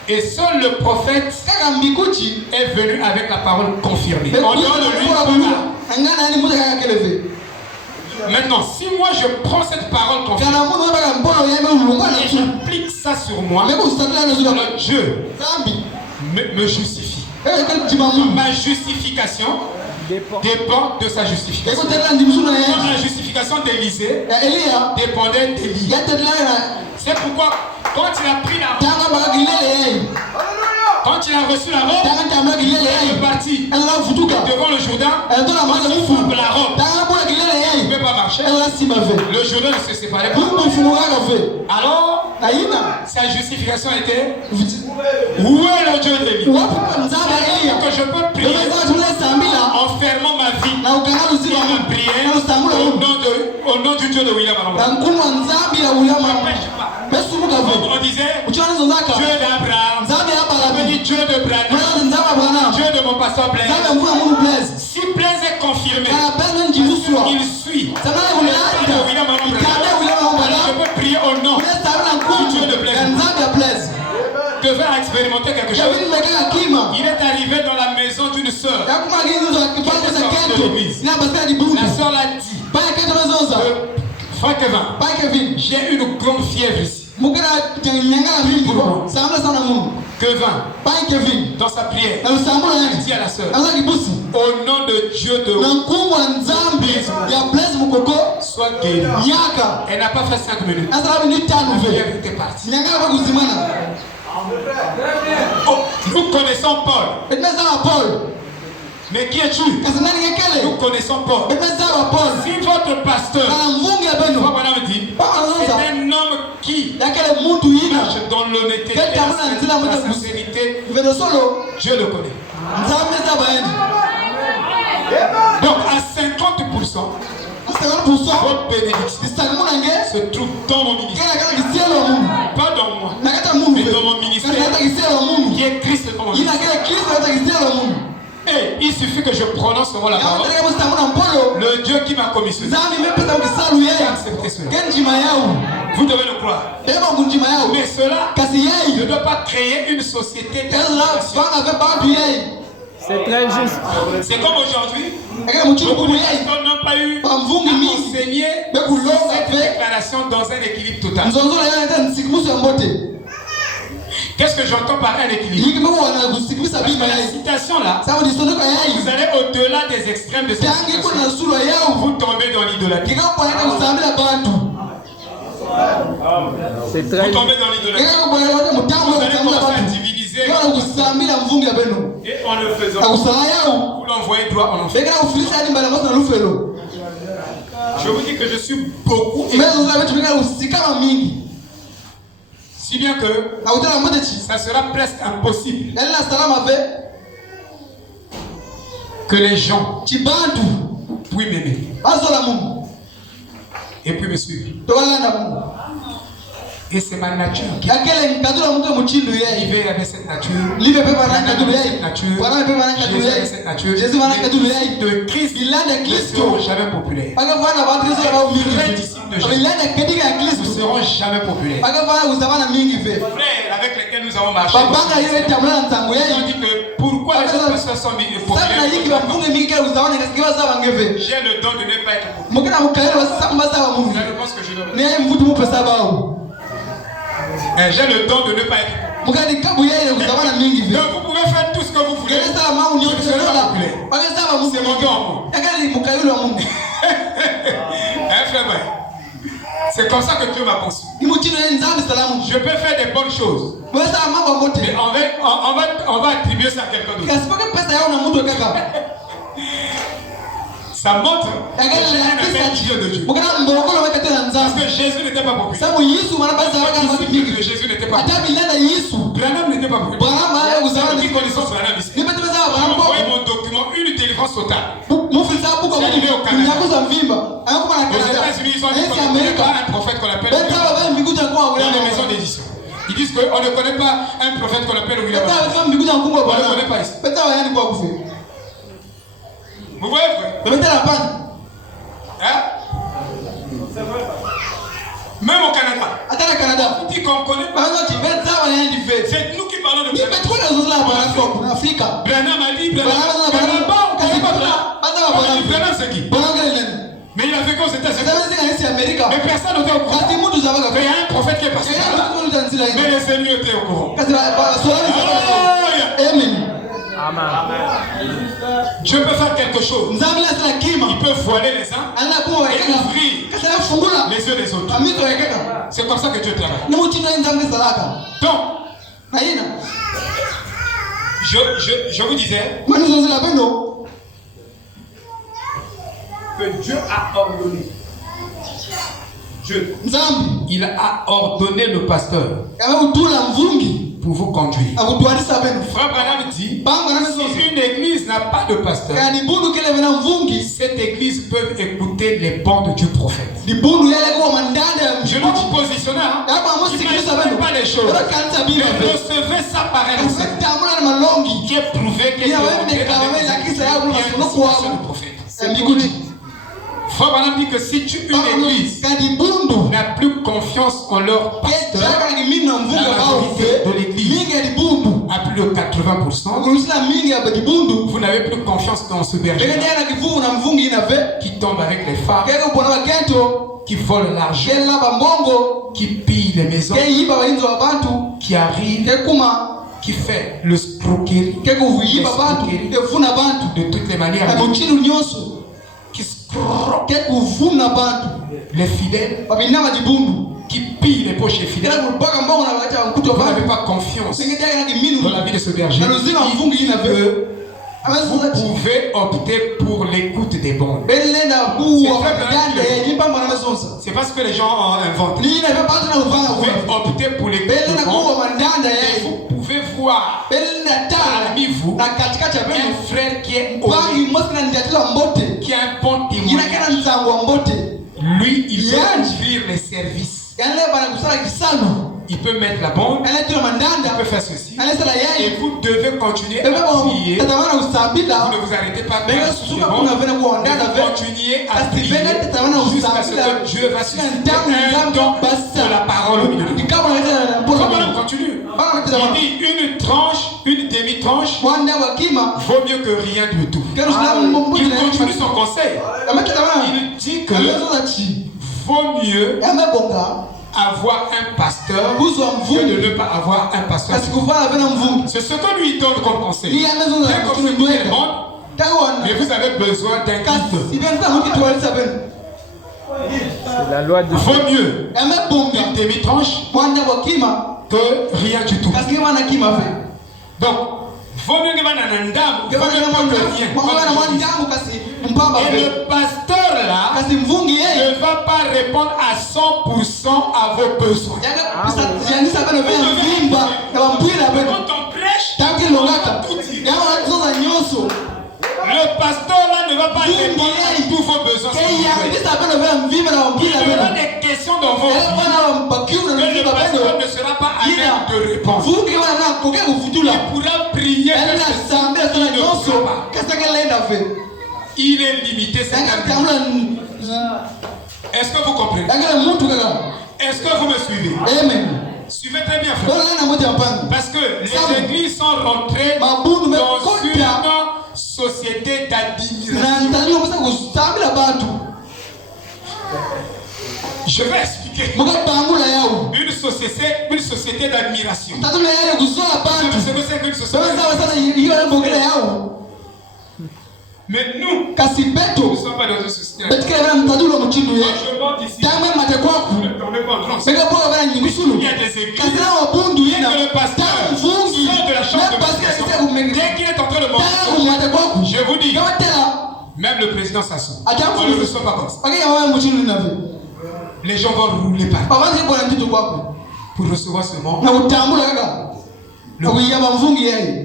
Et seul le prophète est venu avec la parole confirmée. On donne de lui. Maintenant, si moi je prends cette parole confirmée et j'applique ça sur moi, alors Dieu me justifie. Ma justification dépend de sa justification. Comme la justification d'Élisée dépendait d'Élie. C'est pourquoi quand il a pris la robe, quand il a reçu la robe, il est parti devant le Jourdain. Il fourbe la robe. Il ne peut pas marcher. Le Jourdain ne se séparait pas. Alors, sa justification était: où est le Dieu d'Élie? Que je peux prier en fermant ma vie dans ma prière au nom du Dieu de William Aramba. On disait Dieu d'Abraham, Dieu de Branham, Dieu de mon pasteur Blaise. Si Blaise est confirmé, il suit. Je peux prier au nom du Dieu de Blaise. Devait expérimenter quelque chose. Il est arrivé dans la maison d'une sœur. De l'église. La sœur l'a dit: Frère Kevin, j'ai une grande fièvre ici. Kevin, dans sa prière, il dit à la sœur: au nom de Dieu de sois guéri. Elle n'a pas fait 5 minutes. La fièvre était partie. Oh, nous connaissons Paul. Mais qui es-tu? Nous connaissons Paul. Si votre pasteur, madame dit, c'est un homme qui marche dans l'honnêteté, la sincérité, Dieu le connaît. Donc à 50%, votre bénédiction se trouve dans mon ministère. Pas dans moi, mais dans mon ministère, qui est Christ dans mon ministère. Et il suffit que je prononce la parole. Le Dieu qui m'a commissionné, j'ai accepté cela. Vous devez le croire. Mais cela ne doit pas créer une société d'information. C'est très juste. C'est comme aujourd'hui, beaucoup de personnes n'ont pas eu à enseigner cette déclaration dans un équilibre total. Qu'est-ce que j'entends par un équilibre? Parce que la citation là, vous allez au-delà des extrêmes de cette citation. Vous tombez dans l'idolâtrie. C'est très Vous tombez dans l'idolâtrie. Vous allez commencer à diviser. Et en le faisant, vous l'envoyez droit en enfer. Je vous dis que je suis beaucoup si bien que ça sera presque impossible que les gens puissent m'aimer et puis me suivre. Et c'est ma nature qui vivait avec cette nature. Jésus de Christ ne seront jamais populaires. Les disciples de Jésus ne seront jamais populaires. Frères avec lesquels nous avons marché, ils ont dit que pourquoi les autres personnes sont populaires? J'ai le don de ne pas être populaire. C'est la réponse que je donne. J'ai le don de ne pas être populaire. Donc vous pouvez faire tout ce que vous voulez. Je ne serai pas populaire. C'est mon don. C'est comme ça que Dieu m'a conçu. Je peux faire des bonnes choses. Mais on va attribuer ça à quelqu'un d'autre. Ça montre que j'ai un appel divin de Dieu. Parce que Jésus n'était pas populaire. Les disciples de Jésus n'étaient pas populaires. Branham n'était pas populaire. Vous savez qui connaissons Branham ici? J'ai envoyé mon document, une délivrance totale. C'est arrivé au Canada. Aux États-Unis, ils ont dit qu'on ne connaît pas un prophète qu'on appelle dans les maisons d'édition. Ils disent qu'on ne connaît pas un prophète qu'on appelle William. On ne le connaît pas ici. Vous voyez, frère? Hein? Même au Canada. On dit qu'on connaît pas. C'est nous qui parlons de Branham. Branham a dit, Branham c'est qui? Mais il a fait quoi aux États-Unis? Mais personne n'était au courant. Mais il y a un prophète qui est passé là. Mais les ennemis étaient au courant. Amen. Dieu peut faire quelque chose. Il peut voiler les uns et ouvrir les yeux des autres. C'est comme ça que Dieu travaille. Donc, je vous disais que Dieu a ordonné. Il a ordonné le pasteur pour vous conduire. Frère Branham dit, si une église n'a pas de pasteur, cette église peut écouter les bandes du prophète. Je ne vais vous positionner, imaginez pas les choses. Mais recevez ça par un recette qui est prouvé, qui est démontré avec des du prophète. Frère Branham dit que si une église n'a plus confiance en leur pasteur, la majorité de l'église à plus de 80%, vous n'avez plus confiance dans ce berger qui tombe avec les femmes, qui vole l'argent, qui pille les maisons, qui arrive, qui fait le escroquerie de toutes les manières, qui scroque les fidèles, qui pillent les poches des fidèles. Vous n'avez pas confiance dans la vie de ce berger. Vous pouvez opter pour l'écoute des bandes. C'est pas ce que les gens inventent. Vous pouvez opter pour l'écoute des bandes. Vous pouvez voir parmi vous un frère qui est honnête, qui a un bon témoignage. Lui, il peut ouvrir les services. Il peut mettre la bombe, il peut faire ceci. Et vous devez continuer à prier. Vous ne vous arrêtez pas de vous continuez à prier jusqu'à ce que Dieu va susciter un don pour vaut mieux que rien du tout. Il continue son conseil. Il dit que vaut mieux avoir un pasteur que de ne pas avoir un pasteur. C'est ce que lui donne comme conseil. Bien comme ce qui est bon, mais vous avez besoin d'un guide. C'est la loi de vaut mieux une demi-tranche que rien du tout. Donc, vaut mieux que rien. Et le pasteur là ne va pas répondre à 100% à vos besoins. Quand on prêche, on va tout dire. Le pasteur là ne va pas répondre à tous vos besoins. Il y aura des questions dans vos vies. Mais le pasteur ne sera pas à même de répondre. Il pourra prier. Il est limité. Est-ce que vous comprenez? Est-ce que vous me suivez? Suivez très bien, frère. Parce que les églises sont rentrées dans une société d'admiration. Je vais expliquer. Une société d'admiration. Vous savez ce que c'est qu'une société d'admiration? Mais nous ne sommes pas dans une société d'admiration. Moi, je monte ici. Ne tombez pas en transe. Il y a des églises. Dès que le pasteur sort de la chambre de prédication, dès qu'il est en train de monter, je vous dis, même le président s'assoit. On ne le reçoit pas comme ça. Les gens vont rouler par pour recevoir ce monde.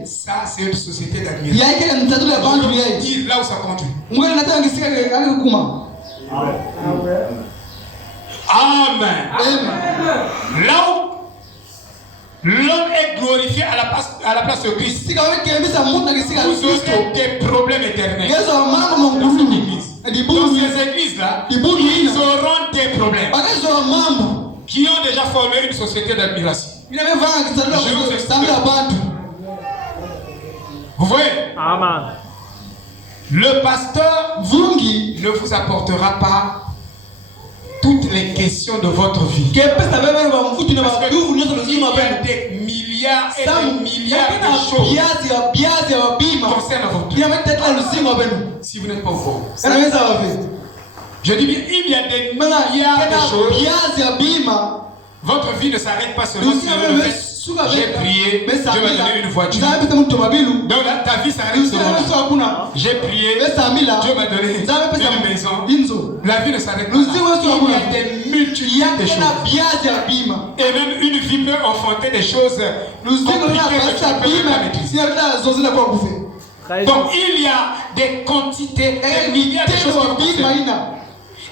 Ça, c'est une société d'admiration. Dire là où ça conduit. Amen. Là où l'homme est glorifié à la place de Christ, vous aurez des problèmes éternels. Dans ces églises-là, ils auront des problèmes. Qui ont déjà formé une société d'admiration. Je vous explique. Vous voyez? Amen. Le pasteur ne vous apportera pas toutes les questions de votre vie. Parce que il y a des milliards et des milliards de choses qui concernent votre vie. Si vous n'êtes pas au courant. Je dis bien, il y a des milliards de choses. Votre vie ne s'arrête pas seulement sur le fait j'ai prié, Dieu m'a donné une voiture. Donc là, ta vie s'arrête seulement là. J'ai prié, Dieu m'a donné une maison. La vie ne s'arrête pas là. Il y a des multitudes de choses. Et même une vie peut enfanter des choses compliquées que tu ne peux pas maîtriser. Donc il y a des quantités, des milliards de choses qui concernent.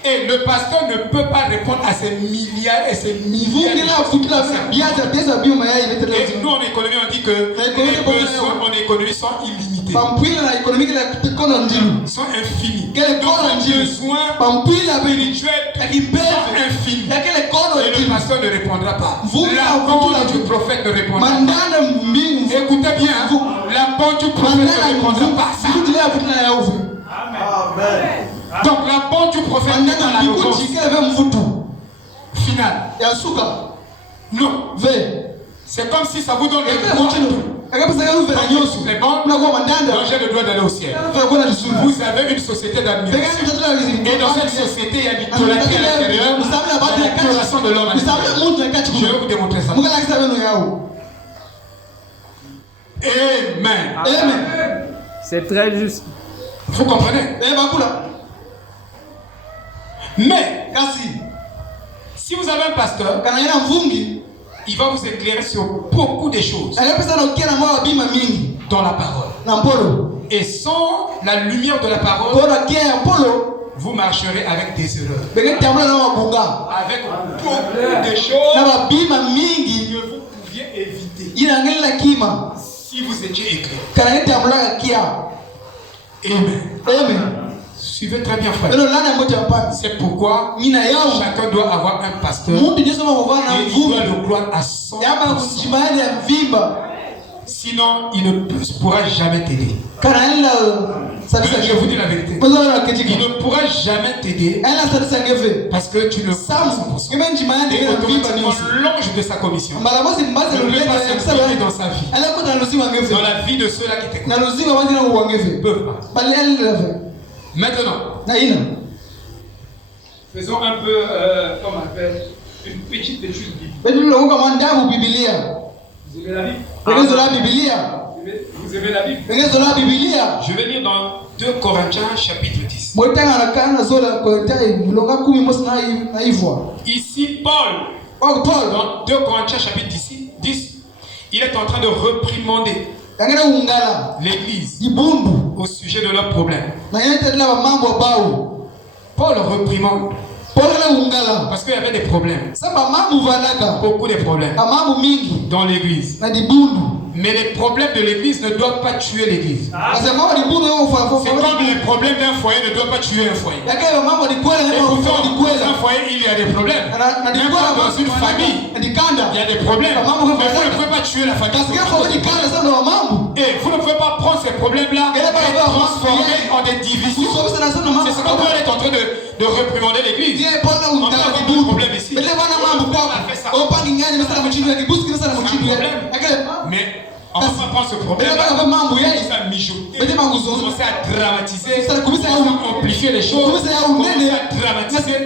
Et le pasteur ne peut pas répondre à ces milliards et ces milliards de choses. Et nous en économie on dit que les besoins en économie sont illimités. Sont infinis. Donc les besoins spirituels sont infinis. Et le pasteur ne répondra pas. La parole du prophète ne répondra pas. Écoutez bien, la parole du prophète ne répondra pas à ça. Amen. Donc la bonne du prophète est dans la réponse finale. Non. C'est comme si ça vous donne le droit. Les banques, donc j'ai le droit d'aller au ciel. Vous avez une société d'admiration. Et dans cette société, il y a l'idolâtrie à l'intérieur. Il y a l'adoration de l'homme à l'intérieur. Je vais vous démontrer ça. Amen. C'est très juste. Vous comprenez? Mais si vous avez un pasteur, il va vous éclairer sur beaucoup de choses dans la parole. Et sans la lumière de la parole, vous marcherez avec des erreurs, avec beaucoup de choses que vous pouviez éviter si vous étiez éclairé. Amen. Suivez très bien, frère. C'est pourquoi chacun doit avoir un pasteur et il doit le croire à 100%. Sinon, il ne pourra jamais t'aider. Je vous dis la vérité. Il ne pourra jamais t'aider parce que tu ne penses pas. Et automatiquement, l'ange de sa commission ne peut pas s'impliquer dans sa vie. Dans la vie de ceux-là qui t'écoutent. Ne peuvent pas. Maintenant, faisons un peu, comme on appelle, une petite étude biblique. Vous aimez la Bible? Vous aimez la Bible? Je vais lire dans 2 Corinthiens chapitre 10. Ici, Paul, dans 2 Corinthiens chapitre 10, il est en train de réprimander l'église au sujet de leurs problèmes. Paul réprimande parce qu'il y avait des problèmes. Beaucoup de problèmes dans l'église. Mais les problèmes de l'église ne doivent pas tuer l'église. C'est comme les problèmes d'un foyer ne doivent pas tuer un foyer. Et pourtant, dans un foyer, il y a des problèmes. Même dans une famille, il y a des problèmes. Mais vous ne pouvez pas tuer la famille. Et vous ne pouvez pas prendre ces problèmes-là et les transformer en des divisions. C'est ce que Paul est en train de réprimander l'église. On a des problèmes ici. On a fait ça. Mais on va pas prendre ce problème. On commence à mijoter, on commence à dramatiser, on commence à amplifier les choses, on commence à dramatiser,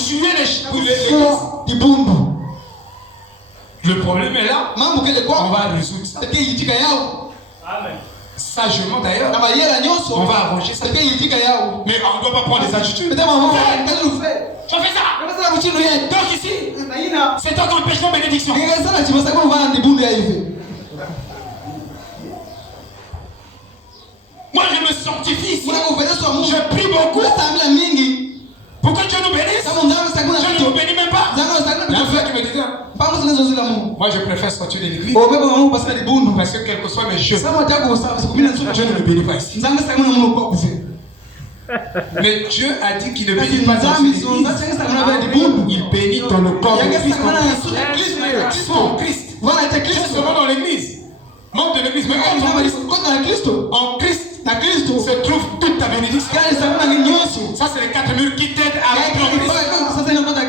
tuer les choses. Le problème est là. On va résoudre ça. Amen. Sagement d'ailleurs, on va arranger ça. Mais on ne doit pas prendre des attitudes. Tu as fait ça. Donc ici, c'est toi qui empêche ton bénédiction. Moi je me sanctifie ici. Je prie beaucoup pour que Dieu nous bénisse. Je ne nous bénis même pas. La frère qui me disait, moi je préfère sortir de l'église parce que quel que soit mes jeux, Dieu ne me bénit pas ici. Mais Dieu a dit qu'il ne bénit pas dans une église. Il bénit dans le corps de Christ. En Christ. C'est seulement dans l'église. Manque de l'église, mais en Christ se trouve toute ta bénédiction. Ça, c'est les 4 murs qui t'aident à rentrer en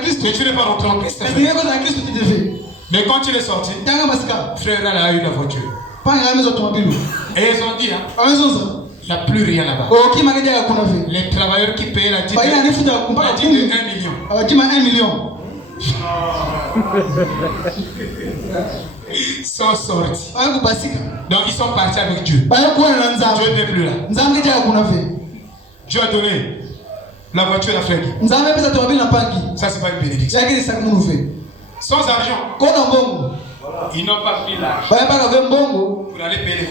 Christ. Mais tu n'es pas rentré en Christ. Mais quand il est sorti, frère là a eu la voiture. Et ils ont dit, il n'y a plus rien là-bas. Les travailleurs qui payaient la dîme de 1 million. Sont sortis. Donc ils sont partis avec Dieu. Dieu n'est plus là. Dieu a donné la voiture à Fred. Ça c'est pas une bénédiction. Sans argent, ils n'ont pas pris l'argent pour aller payer les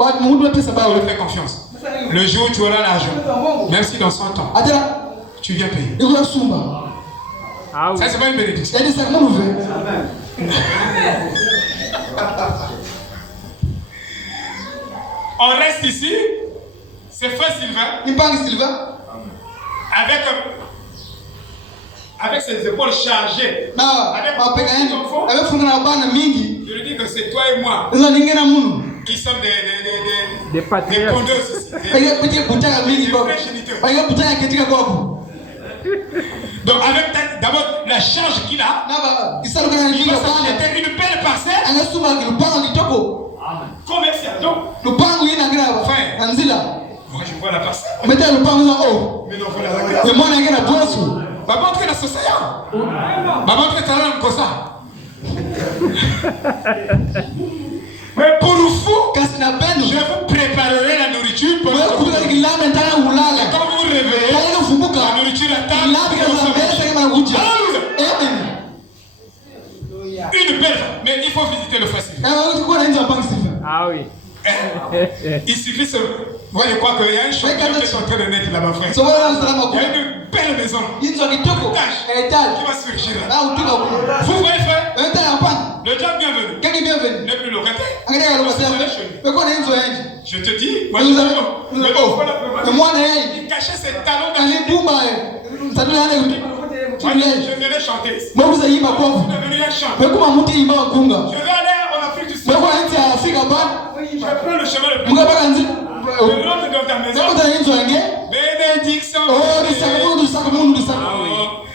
on lui fait confiance. Le jour où tu auras l'argent, même si dans 100 ans, tu viens payer. Ça c'est pas une bénédiction. On reste ici. C'est frère Sylvain. Avec ses épaules chargées. Je lui dis que c'est toi et moi qui sommes des pondeuses. Donc avec d'abord la charge qu'il a, il va s'acheter une belle parcelle commerciale. Donc, frère, moi je vois la parcelle. Mais non, voilà la va montrer la société. Va montrer ta langue comme ça. Mais pour vous, je vous préparerai la nourriture pour vous. Et quand vous vous réveillez, la nourriture à table. Une belle. Mais il faut visiter le festival. Ah oui. Il suffit de... Moi je crois qu'il y a un choc qui est en train de naître là-bas, frère. Il y a une belle maison. Étage qui va surgir là. Vous voyez, frère? Le diable bienvenu. Ne plus le répéter. Je te dis, moi il cachait ses talons dans les bouts. Je vais chanter. Vous devenez un chant. Je vais aller en Afrique du Sud. Je prends le chemin le plus court. Je rentre dans ta maison. Bénédiction.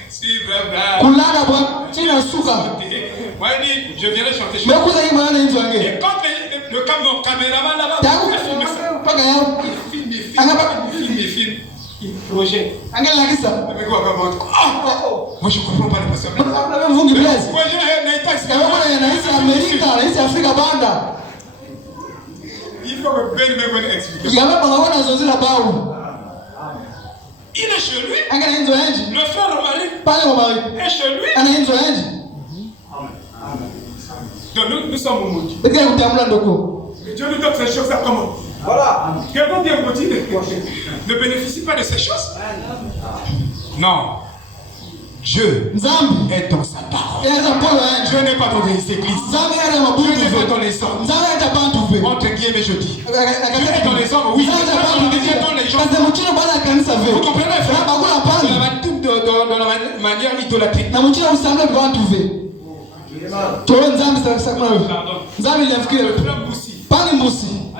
Si vraiment. Moi, je viendrai chanter chez moi. Et quand mon caméraman là-bas filme. Projet. Moi je comprends pas les personnes. Il faut que Ben me explique. Il est chez lui. Le frère Romari est chez lui. Donc nous sommes au monde. Mais Dieu nous donne ces choses à comment? Voilà. Quelqu'un qui est motivé ne bénéficie pas de ces choses. Non. Dieu est dans sa parole. Dieu n'est pas dans les églises. Dieu n'est pas dans les hommes. Entre guillemets, je dis. Dieu est dans les hommes, oui. Dieu est dans les gens. Vous comprenez, frère? Dans la manière idolâtrique.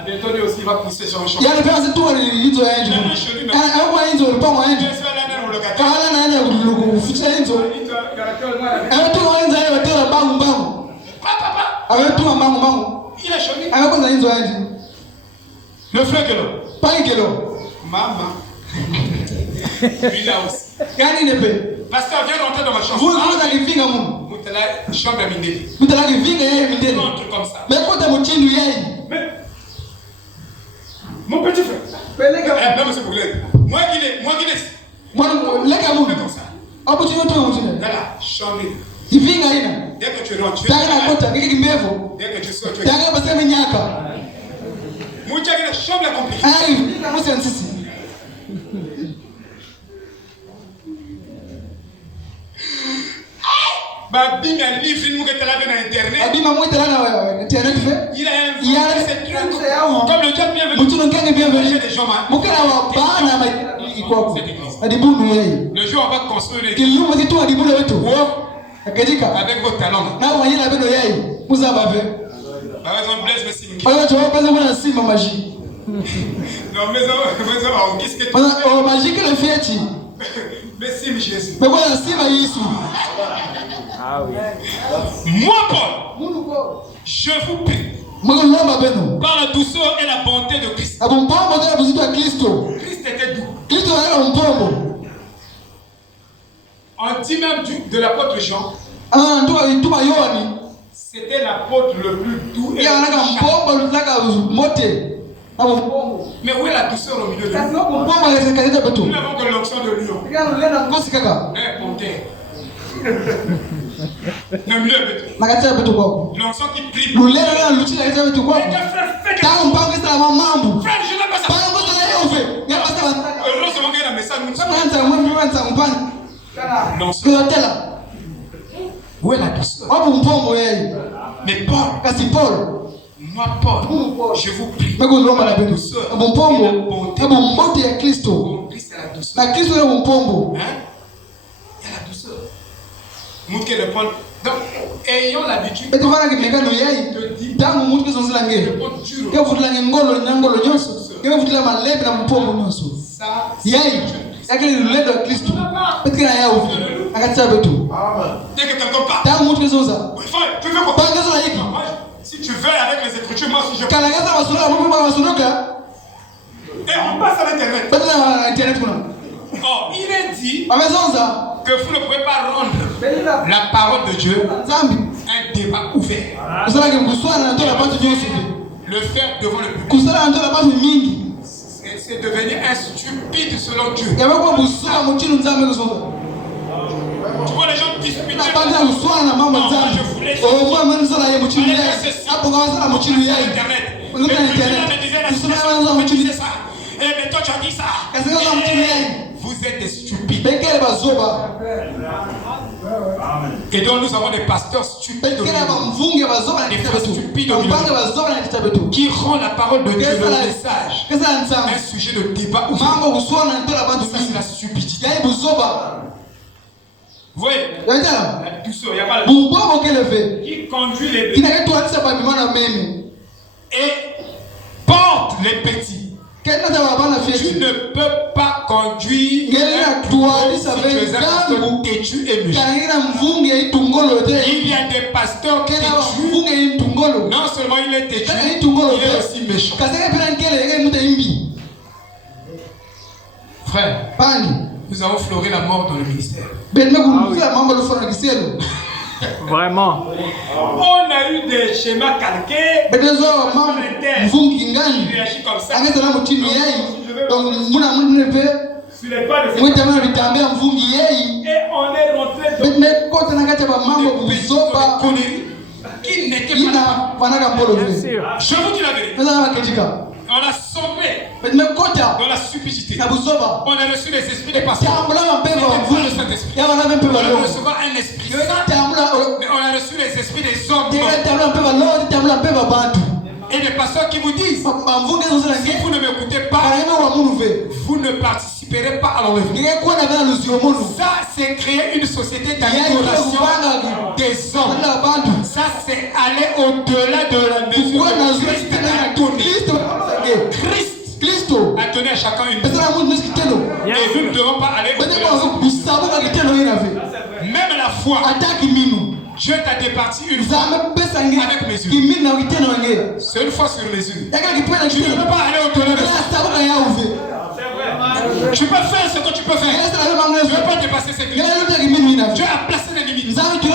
Anthony aussi va pousser sur un champ. Il y a des personnes qui ont le frère Kelo. Pas Kelo. Maman. Lui là aussi. Pasteur, viens rentrer dans ma chambre. Vous la chambre à Mindé. Vous rentre comme ça. Mais mon petit frère. Non, monsieur Bouglet. Moi qui l'ai. Comme ça. Voilà, chambre. Dès que tu rentres, dès que tu sors, tu es. Moi, j'ai la chambre compliquée. Babi m'a livré nous que tu l'avais dans internet. Il a inventé ces trucs comme le diable bienvenu. J'ai des gens le jour on va construire avec vos talents. Par exemple, Blaise Messim. Non, mais qu'est-ce que tu Messim Jésus. Ah oui. Moi, Paul, je vous prie par la douceur et la bonté de Christ. Christ était doux. On dit même de l'apôtre Jean, c'était l'apôtre le plus doux et mais où est la douceur au milieu de nous? Nous n'avons que l'onction de lion. Ponté. L'onction qui prie. Frère, je n'aime pas ça. Heureusement qu'il y a un message. Où est la douceur? Mais Paul, moi Paul, je vous prie. La douceur et la bonté. Christ est la douceur. Hein? Il y a la douceur. Donc, ayons l'habitude de dès que quelqu'un parle, si tu veux avec les écritures, moi aussi je parle. Et on passe à l'internet. Oh, il est dit que vous ne pouvez pas rendre la parole de Dieu un débat ouvert. Le faire devant le public, c'est devenir un stupide selon Dieu. Tu vois les gens discuter. Non, je voulais ça. Mais toi tu as dit ça. Vous êtes des stupides. Et donc nous avons des pasteurs stupides qui rendent la parole de Dieu, le message, un sujet de débat ouvert. C'est la stupidité. Vous voyez, la douceur, il n'y a pas la douceur qui conduit les deux. et porte les petits. Tu ne peux pas conduire si tu es un têtu et méchant. Il y a des pasteurs têtus. Non seulement il est têtu, il est aussi méchant. Frère, nous avons fleuré la mort dans le ministère. Vraiment. On a eu des schémas calqués. Qui réagissent comme ça. Sur les pas de et on est rentré dans qui n'était pas là. Je vous dis la vérité. On a sommé dans la stupidité. On a reçu les esprits des pasteurs. On a recevoir un esprit saint, mais on a reçu les esprits des hommes. Et des pasteurs qui vous disent, si vous ne m'écoutez pas, vous ne participerez pas à l'enlèvement. Ça, c'est créer une société d'adoration des hommes. Ça, c'est aller au-delà de la mesure que Christ a donné à chacun une mesure. Et nous ne devons pas aller au-delà. Même la foi. Dieu t'a départi une fois avec mesure. C'est une fois sur mesure. Tu ne peux pas aller au-delà de ça. Tu peux faire ce que tu peux faire. Tu ne peux pas dépasser cette limite. Dieu a placé les limites. Parce qu'il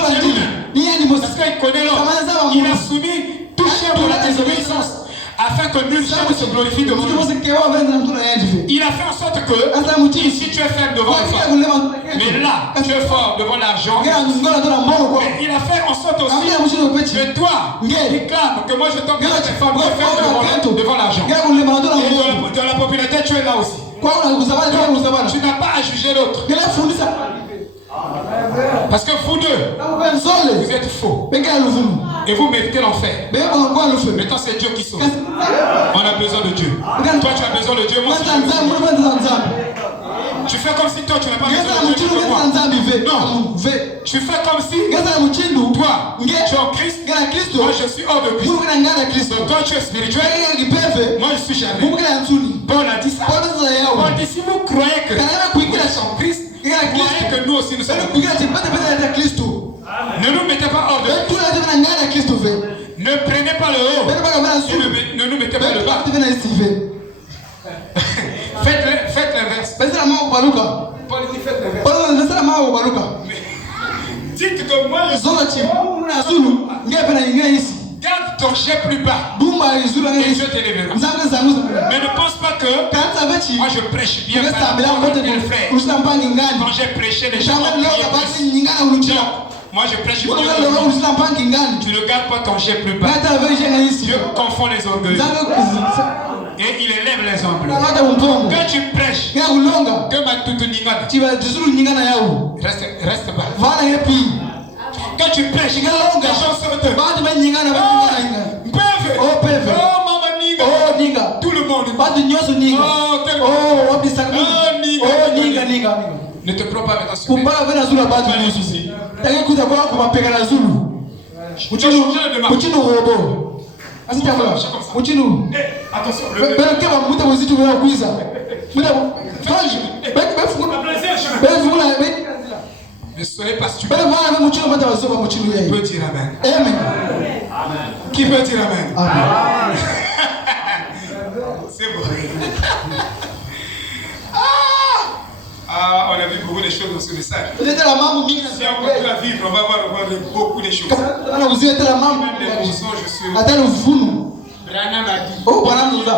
connaît l'homme. Il a soumis tout chien pour la désobéissance, afin que nul chien ne se glorifie devant lui. Il a fait en sorte que ici tu es faible devant les femmes, mais là tu es fort devant l'argent. Mais il a fait en sorte aussi que toi réclame que moi je t'emmène les femmes qui sont faibles devant l'argent. Et dans la popularité tu es là aussi. Tu n'as pas à juger l'autre. Parce que vous deux, vous êtes faux. Et vous méritez l'enfer. Maintenant c'est Dieu qui sauve. On a besoin de Dieu. Toi tu as besoin de Dieu. Moi aussi j'ai besoin de Dieu. Tu fais comme si toi tu n'as pas besoin de Dieu. Non. Tu fais comme si toi tu es en Christ. Moi je suis hors de Christ. Donc toi tu es spirituel. Moi je suis charnel. Paul a dit ça. Paul dit si vous croyez que vous êtes en Christ, croyez que nous aussi nous sommes en Christ. Ne nous mettez pas hors de Christ. Ne prenez pas le haut et ne nous mettez pas le bas. Faites l'inverse. Paul dit faites l'inverse. Dites que moi garde ton jet plus bas et Dieu t'élèvera. Mais ne pense pas que moi je prêche bien mon frère. Quand j'ai prêché les gens moi je prêche bien. Tu ne gardes pas ton jet plus bas. Dieu confond les orgueils et il élève les humbles. Quand tu prêches que ma toute ningana reste bas. Quand tu prêches, les gens sortent. Oh Niga. Tout le monde. Ne te prends pas maintenant sur les. Ne soyez pas stupide. Qui peut dire amen? Amen. Qui peut dire amen? Amen. C'est bon. On a vu beaucoup de choses dans ce message. Si on continue à vivre, on va voir beaucoup de choses. Même les mensonges, je suis. Branham a dit. Oh, Branham nous a.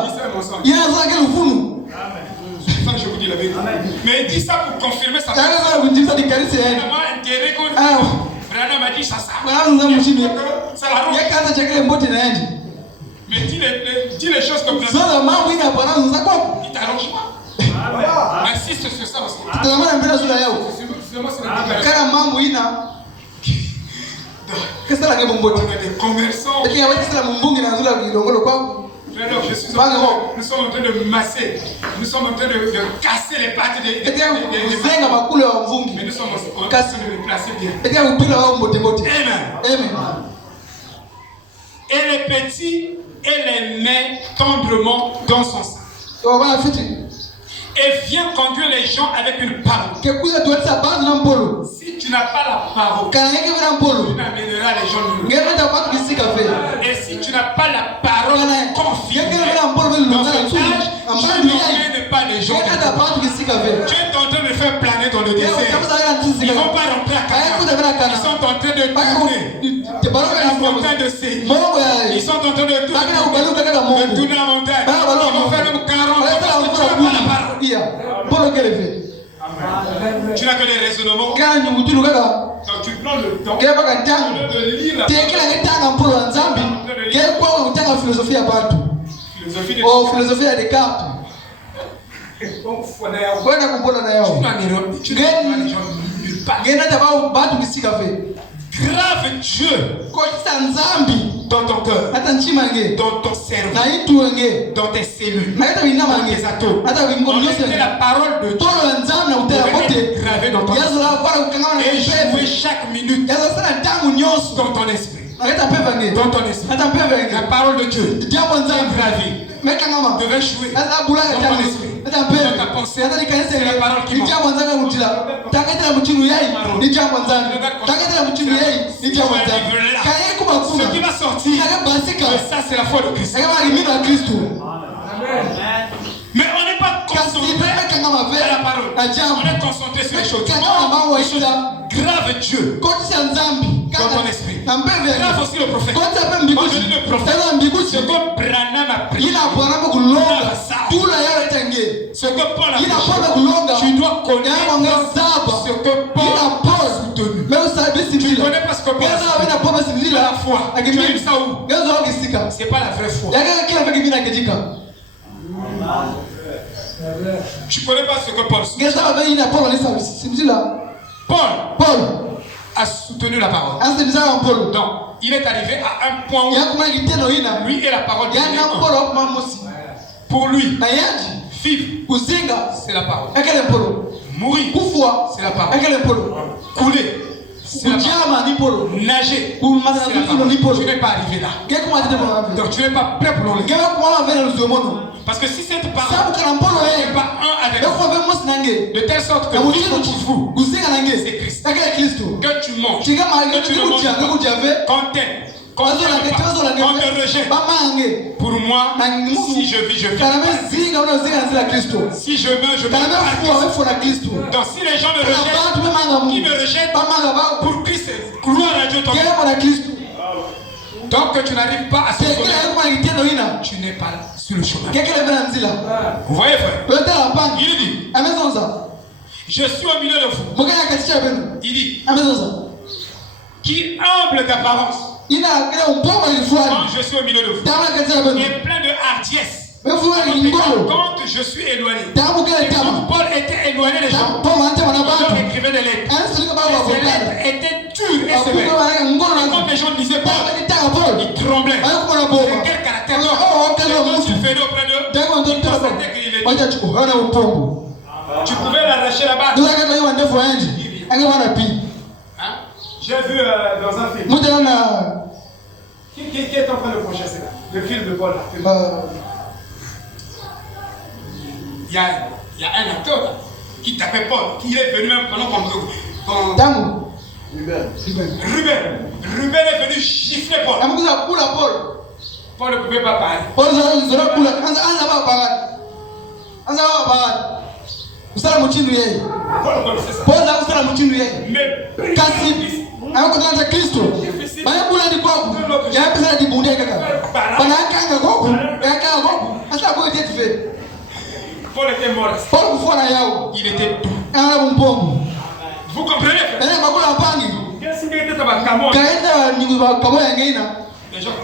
Il y a un mensonge. Ça, je vous dis la vérité. Mais il dit ça pour confirmer sa parole. Branham a dit ça. Ça la rend. Mais dis les choses comme ça. Il t'arrange pas. Insiste sur ça aussi. On a des commerçants. Nous sommes en train de masser. Nous sommes en train de casser les pattes des mais nous sommes en train de les placer bien. Amen. Et les petits et les met tendrement dans son sein. Et vient conduire les gens avec une parole. Si tu n'as pas la parole, tu n'amèneras les gens nulle part. Et si tu n'as pas la parole confirmée dans ce âge, tu n'emmènes pas les gens. Tu es en train de faire planer dans le désert. Ils ne vont pas rentrer à Canaan. Ils sont en train de tourner la montagne de Séir. Ils sont en train de tourner la montagne. Ils vont faire même 40 parce que tu n'as pas la parole. Tu n'as que des raisonnements. Donc tu prends le temps de lire la philosophie à Descartes. Grave Dieu dans ton cœur, dans ton cerveau, dans tes cellules, dans tes atomes. Enlève la parole de Dieu gravée dans ton esprit et jouer chaque minute dans ton esprit. Dans ton esprit, la parole de Dieu gravée devait jouer dans ton esprit. Dans ta pensée, c'est la parole qui monte. Ce qui va sortir, ça c'est la foi de Christ. Mais on n'est pas concentré à la parole. On est concentré sur les choses. Grave Dieu dans ton esprit. Grave aussi le prophète. Quand je dis le prophète, ce que Branham a pris, ce que Paul a pris, tu dois connaître ce que Paul a soutenu. Tu ne connais pas ce que Paul a soutenu. La foi. Tu as vu ça où? Ce n'est pas la vraie foi. Tu ne connais pas ce que Paul soutient. Paul a soutenu la parole. Donc, il est arrivé à un point où lui et la parole de Dieu. Pour lui, vivre, c'est la parole. Mourir, c'est la parole. Couler, c'est la parole. Nager, c'est la parole. Tu n'es pas arrivé là. Donc tu n'es pas prêt pour l'enlever. Parce que si cette parole n'est pas un avec vous, de telle sorte que vous, c'est Christ. Que tu manges, que tu ne manges pas, qu'on t'aime, qu'on te rejette. Pour moi, si je vis, je vis. Si je meurs, je meurs. Donc si les gens me rejettent, qui me rejettent, pour Christ, gloire à Dieu, ton Dieu. Tant que tu n'arrives pas à ce sommet, tu n'es pas sur le chemin. Vous voyez, frère? Il dit, je suis au milieu de vous. Il dit, qui humble d'apparence, quand je suis au milieu de vous, et plein de hardiesse. Quand je suis éloigné, Paul était éloigné des gens. Paul écrivait des lettres. Et ces lettres étaient dures et sévères. Quand les gens disaient Paul, ils tremblaient. C'est quel caractère? Quand tu faisais auprès d'eux, ils constataient qu'il était. Tu pouvais l'arracher là-bas. J'ai vu dans un film. Qui est en train de projeter ça? Le film de Paul. Il y a un acteur là, qui t'appelle Paul, qui est venu même pendant qu'on Ruben est venu gifler Paul. Paul ne pouvait pas parler. Paul connaissait ça. Paul était mort. Il était doux. Vous comprenez? Qu'est-ce qu'il était dans Camon? Les gens.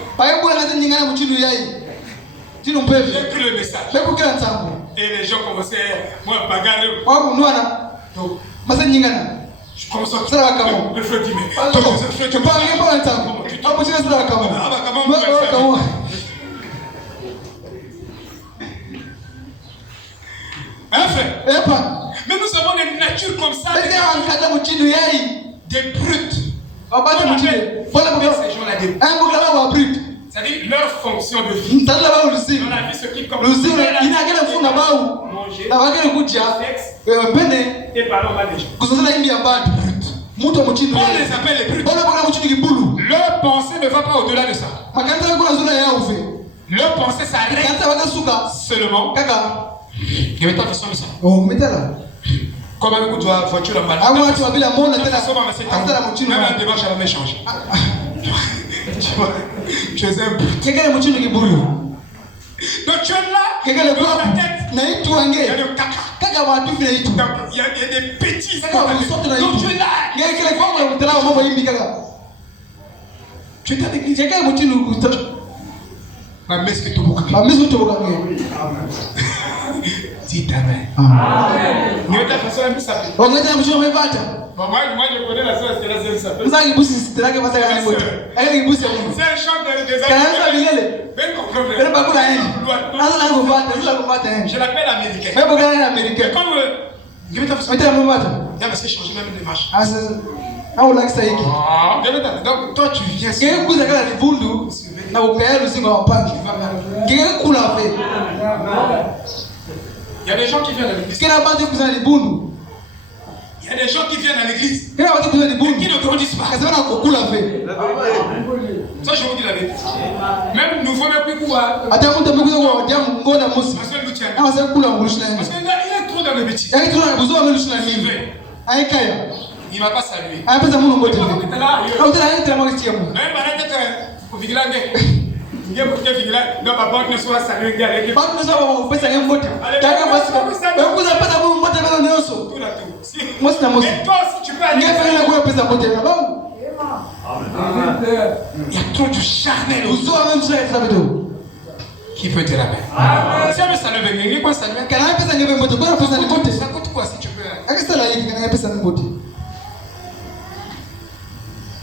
J'ai pris le message. Et les gens commençaient à bagarrer. Donc, je commence à faire le feu d'hiver. Tu mais nous avons des natures comme ça, des brutes. Ces gens-là, C'est-à-dire leur fonction de vie. Dans la vie, ce qui compte. Manger, sexe, et parler au mal des gens. On les appelle les brutes. Leur pensée ne va pas au-delà de ça. Leur pensée s'arrête seulement. Il y a une façon de ça. Comme un coup de voiture en mal. Même la démarche va me changer. Tu vois, tu es un brut. Donc tu es là, dans ta tête, il y a le caca. Donc il y a des petits. Donc tu es là. Tu es à l'église. Ma messe que tu vois. Dis ta main. Mais ta façon de s'appeler. Moi je connais la soeur, c'est la soeur qui s'appelle. C'est un chant des années. Je l'appelle américain. Mais comme il va se changer même de marche. Donc toi tu viens. Il y a des gens qui viennent à l'église. Il y a des gens qui viennent à l'église et qui ne grandissent pas. Ça, je vous dis la vérité. Même nous ne faisons plus quoi. Parce qu'il est trop dans le métier. Il ne m'a pas salué. Il y a trop du charnel. Qui peut te la mettre? Si on veut saluer, quoi saluer? Ça coûte quoi si tu peux?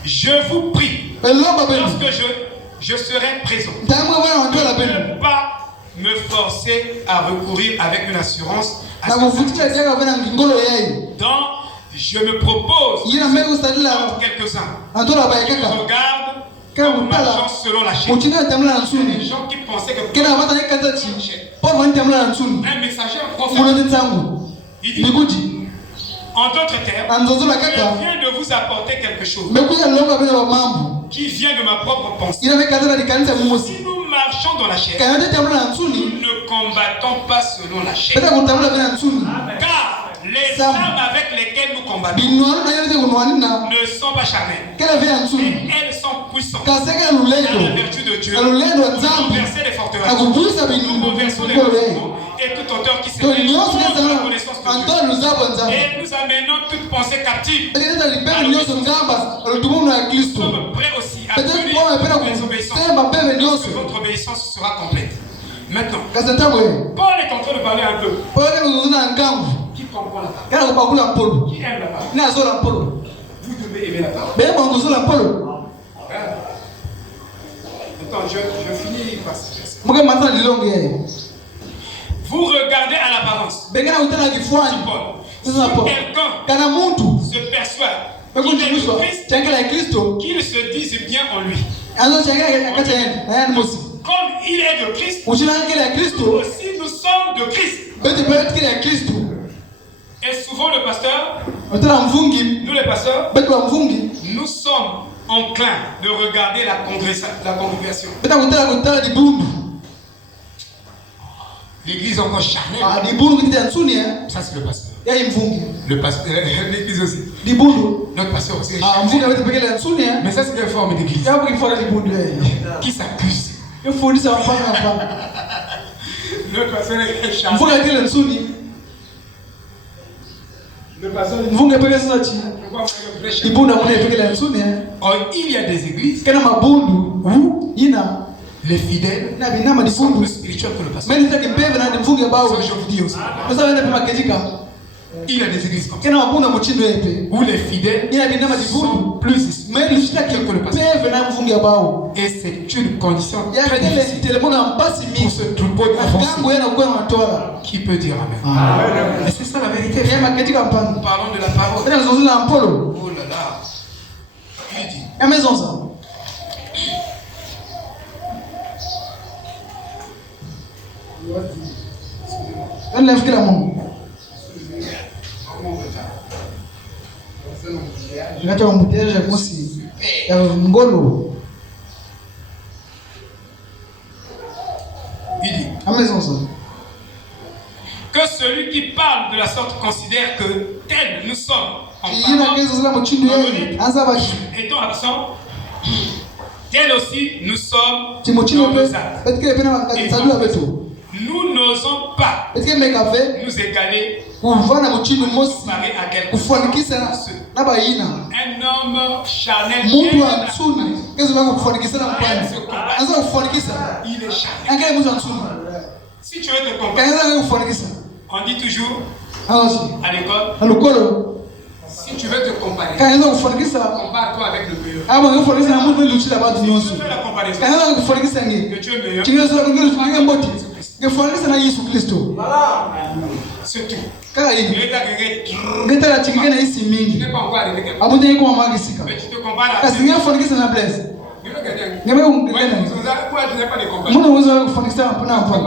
Je vous prie, lorsque je serai présent, ne pas me forcer à recourir avec une assurance. Donc, je me propose quelques-uns. Regarde marchant selon la chair. Les gens qui pensaient que un messager profond. Il dit, en d'autres termes, je viens de vous apporter quelque chose qui vient de ma propre pensée. Si nous marchons dans la chair, nous ne combattons pas selon la chair. Car les armes avec lesquelles nous combattons ne sont pas charnelles. Et elles sont puissantes. Dans la vertu de Dieu, nous renverser les forteresses, nous renversons les bâtiments et tout auteur qui s'est fait contre la connaissance de Dieu. Et nous amenons toute pensée captive. Nous sommes prêts aussi à tenir les obéissances. Que votre obéissance sera complète. Maintenant, Paul est en train de parler un peu. Qui comprend la parole? Qui aime la parole? Vous devez aimer la parole. Attends, je finis par ce verset. Vous regardez à l'apparence. Si quelqu'un se perçoit qu'il se dise bien en lui. Comme il est de Christ, aussi nous sommes de Christ. Et souvent le pasteur, nous les pasteurs, nous sommes enclins de regarder la congrégation. L'église encore charnelle. Ça c'est le pasteur. Le pasteur, l'église aussi. Notre pasteur aussi est charnel. Mais ça c'est une forme d'église. Qui s'accuse. Notre pasteur est charnel. Le pasteur est il y a des églises où les fidèles sont plus spirituels que le pasteur. Ça je vous dis aussi. Il y a des églises comme ça où les fidèles sont plus spirituels que le pasteur. Et c'est une condition très difficile pour ce troupeau avancé. Qui peut dire Amen? Et c'est ça la vérité. Parlons de la parole. Oh là là. Il dit anafikira Mungu ngata mbuteja kusi ya ngolo Il dit que celui qui parle de la sorte considère que tel nous sommes en parlant, étant absent, tel aussi nous sommes dans nos actes. Et nous n'osons pas nous égaler comparer à quelqu'un. Un homme charnel, il est charnel. Si tu veux te comparer, on dit toujours à l'école, si tu veux te comparer, compare-toi avec le meilleur. Si tu fais la comparaison, que tu es meilleur, c'est tout. Tu n'es pas encore arrivé quelque part. Mais tu te compares à Dieu.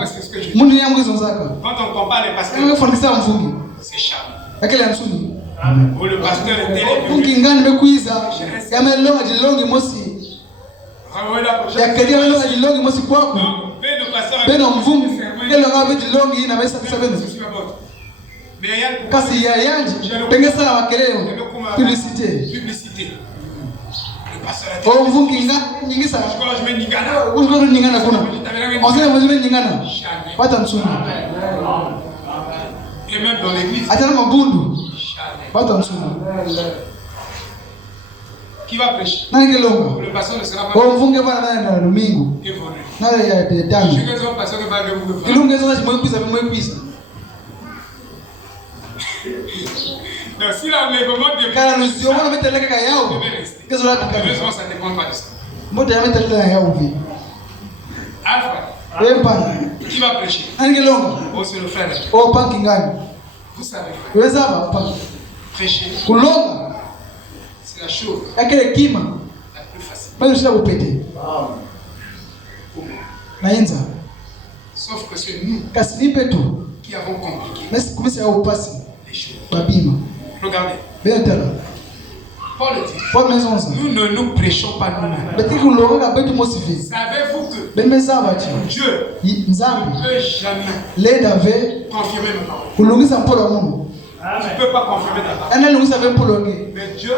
C'est ce que je dis. Quand on compare les pasteurs, c'est charmant. Ou le pasteur est tel. Publicité. Et même dans l'église. Qui va prêcher? Le pasteur ne sera pas évolué. Donc si l'enlèvement de heureusement ça ne dépend pas de ça. Alpha. Qui va prêcher? Oh, c'est le frère. Vous savez, prêcher, c'est la chose la plus facile. Sauf que c'est nous qui avons compliqué les choses. Regardez. Paul dit, nous ne nous prêchons pas nous-mêmes. Savez-vous que Dieu ne peut jamais confirmer ma parole? Tu ne peux pas confirmer ta parole. Mais Dieu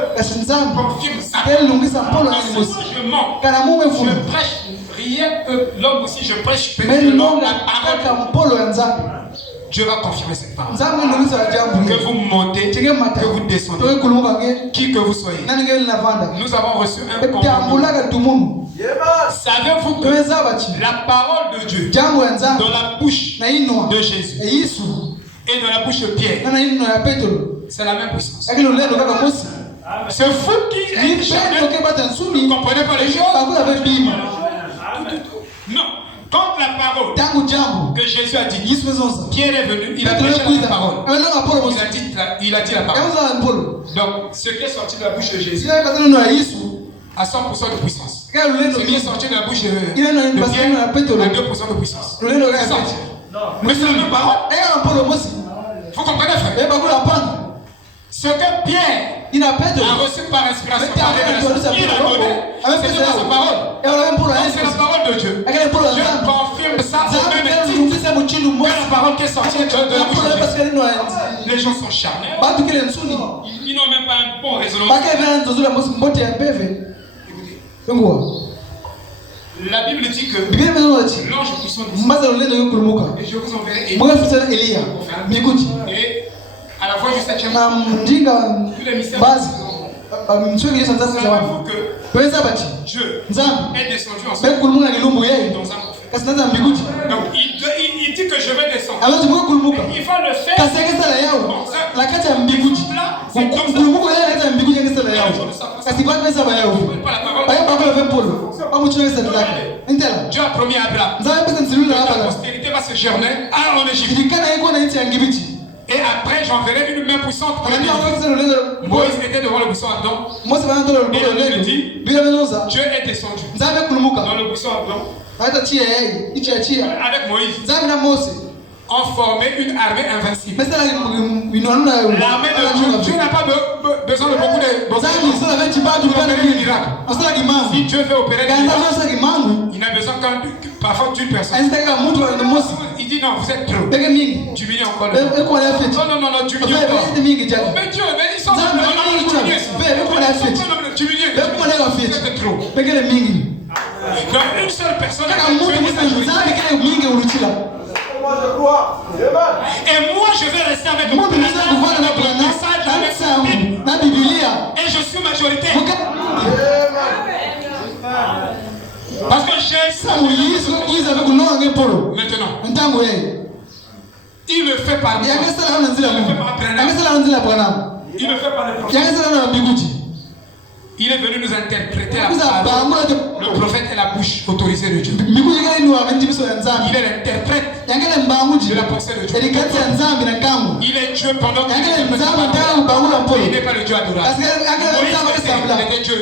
confirme ça. Parce que si je mens, je prêche rien que l'homme aussi, je prêche personnellement la parole. Dieu va confirmer cette parole. Que vous montez, que vous descendez, qui que vous soyez. Nous avons reçu un commandement. Savez-vous que la parole de Dieu dans la bouche de Jésus et dans la bouche de Pierre, c'est la même puissance. C'est vous qui êtes charnel. Vous ne comprenez pas les choses? Non. Quand la parole que Jésus a dit, Pierre est venu, il a prêché la parole. Il a dit la parole. Donc, ce qui est sorti de la bouche de Jésus a 100% de puissance. Ce qui est sorti de la bouche de Pierre a 2% de puissance. Mais c'est la même parole. Vous comprenez, frère? Ce que Pierre a reçu par inspiration, il a donné, c'est pas sa parole. C'est la parole de Dieu. Dieu confirme ça au même titre que la parole qui est sortie de la bouche de Jésus. Les gens sont charnels. Ils n'ont même pas un bon raisonnement. La Bible dit que l'ange puissant descend. Et je vous enverrai Élie. Et à la fois du 7e jour, tous les mystères. Savez-vous que Dieu est descendu ensemble dans un prophète? Donc il dit que je vais descendre. Il va le faire. Dieu a promis à Abraham que ta postérité va se journer en Égypte. Et après, j'enverrai une main puissante pour les Moïse était devant le buisson ardent. Et il dit, Dieu est descendu dans le buisson ardent avec Moïse. ont formé une armée invincible. L'armée de Dieu n'a pas besoin de beaucoup de miracles. Si Dieu veut opérer des miracles, il n'a besoin parfois d'une personne. Il dit non, vous êtes trop. Diminuez encore le nombre. Non, diminuez encore. Mais Dieu, ils sont diminuez. C'est trop. Donc une seule personne a tué sa majorité. Et moi je vais rester avec mon et je suis majoritaire. Parce que j'ai maintenant il le fait par moi. Il le fait par les prophètes. Il est venu nous interpréter la parole. Le prophète est la bouche autorisée de Dieu. Il est l'interprète de la pensée de Dieu. Il est Dieu pendant qu'il est il n'est pas le Dieu adorateur. Il était Dieu.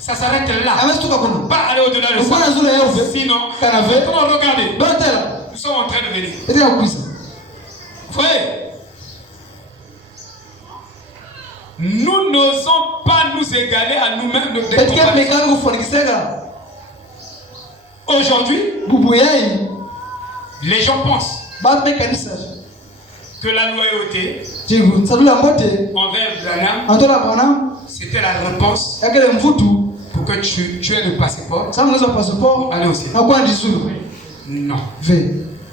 Ça s'arrête là. Pas aller au-delà de ça. Sinon, comment regarder? Nous sommes en train de venir. Vous voyez? Nous n'osons pas nous égaler à nous-mêmes. Aujourd'hui, les gens pensent que la loyauté envers Branham, c'était la réponse pour que tu aies le passeport pour aller au ciel. Non.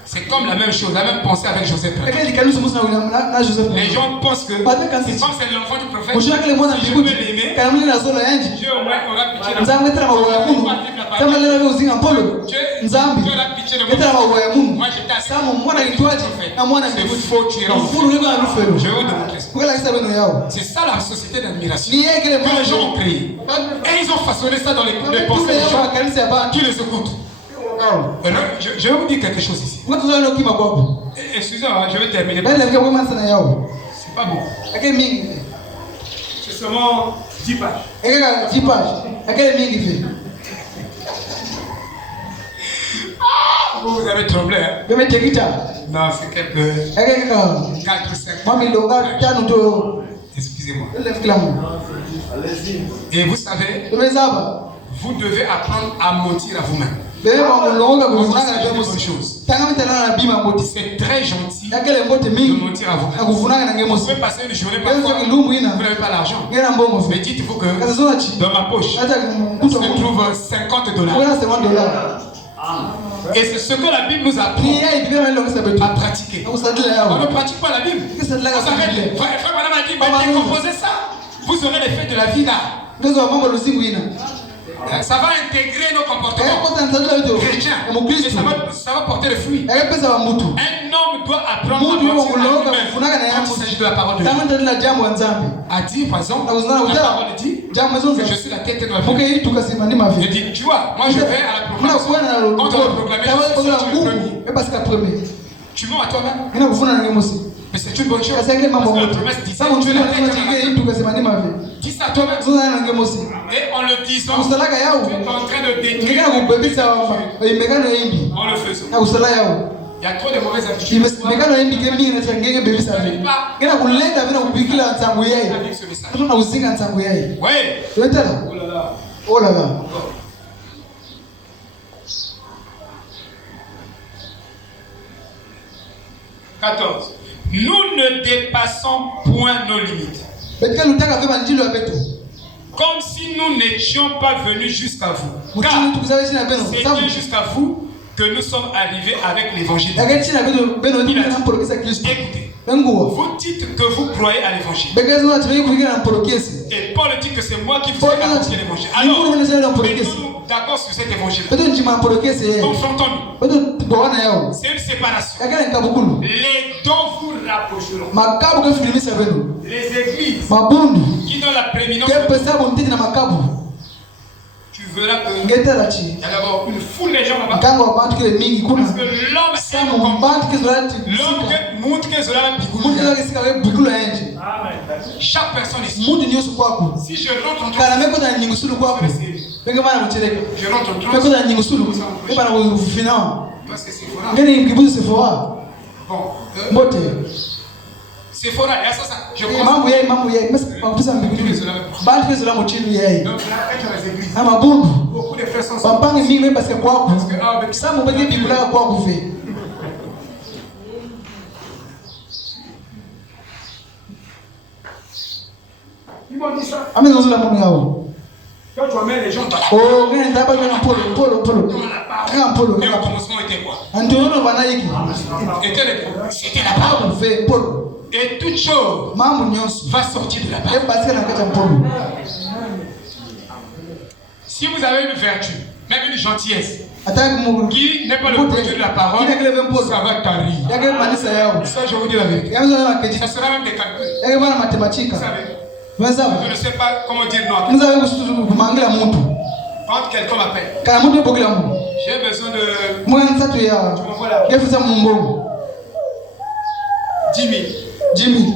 C'est comme la même chose, la même pensée avec Joseph. Les gens pensent que comme c'est l'enfant du prophète, si je veux l'aimer, Dieu au moins aura pitié de moi. Dieu aura pitié de moi. Moi j'étais assis. C'est faux, tu es en fou. Je vais vous démontrer ça. C'est ça la société d'admiration que les gens ont créé. Et ils ont façonné ça dans les pensées des gens qui les écoutent. Je vais vous dire quelque chose ici. Excusez-moi, je vais terminer. C'est pas bon. C'est seulement 10 pages. Vous avez tremblé. Non, c'est quelques 4 ou 5 pages. Excusez-moi. Et vous savez, vous devez apprendre à mentir à vous-même. C'est très gentil de mentir à vous-même. Vous pouvez passer une journée parfois, vous n'avez pas l'argent. Mais dites-vous que dans ma poche se trouve $50. Et c'est ce que la Bible nous apprend à pratiquer. On ne pratique pas la Bible. On s'arrête. Frère Madame a dit, décomposez ça. Vous aurez l'effet de la vie là. Ça va intégrer nos comportements chrétiens. Et ça va porter le fruit. Un homme doit apprendre à mentir à lui-même quand il s'agit de la parole de Dieu. À dire, par exemple, la parole dit que je suis la tête de ma vie. Je dis, tu vois, moi je vais à la proclamation. Quand on va proclamer, je suis le premier. Tu mens à toi-même. Mais c'est une bonne chose. Parce que la promesse dit ça. Tu es la tête de ma vie. Dis ça à toi-même. Et en le disant, tu es en train de détruire en le faisant. Il y a trop de mauvaises habitudes. Oui. Oh là là. Nous ne dépassons point nos limites. Comme si nous n'étions pas venus jusqu'à vous. Car c'est jusqu'à vous que nous sommes arrivés avec l'évangile. Écoutez, vous dites que vous croyez à l'évangile. Et Paul dit que c'est moi qui vous ai annoncé l'évangile. Alors, mettons-nous d'accord sur cet évangile. Confrontons-nous. C'est une séparation. Les dons vous rapprocheront. Les églises qui donnent la prééminence, tu verras que il y a d'abord une foule de gens là-bas. Parce que l'homme montre que cela chaque personne ici. Si je rentre en toi, je rentre en toi. Parce que Sephora. Ngeni mkibuzi Sephora. Bon. Mote. Sephora, et ça, je pense. Mambo yeye, mapesa mbinguni. Bali pesa la mochini yeye. Donc là, quand tu as les églises. Ama bundu. Beaucoup de frères sont. Bambangi mingi parce que kwako. Parce que ça mo bagi bibula kwako fe. Ils m'ont dit ça. Amen dans la mon yao. Quand tu amènes les gens dans la oh, ngene ndaba ngene polo. Ngene polo. Mais au commencement était quoi? Antono banaiki. C'était la parole. Fait polo. Et toute chose va sortir de la parole. Si vous avez une vertu, même une gentillesse, qui n'est pas le produit de la parole, ça va t'arriver. Ça, je vous dis la vérité. Ça sera même des calculs. Vous savez, je ne sais pas comment dire non. Quand quelqu'un m'appelle, j'ai besoin de... Tu m'envoies là. 10 000. Jimmy,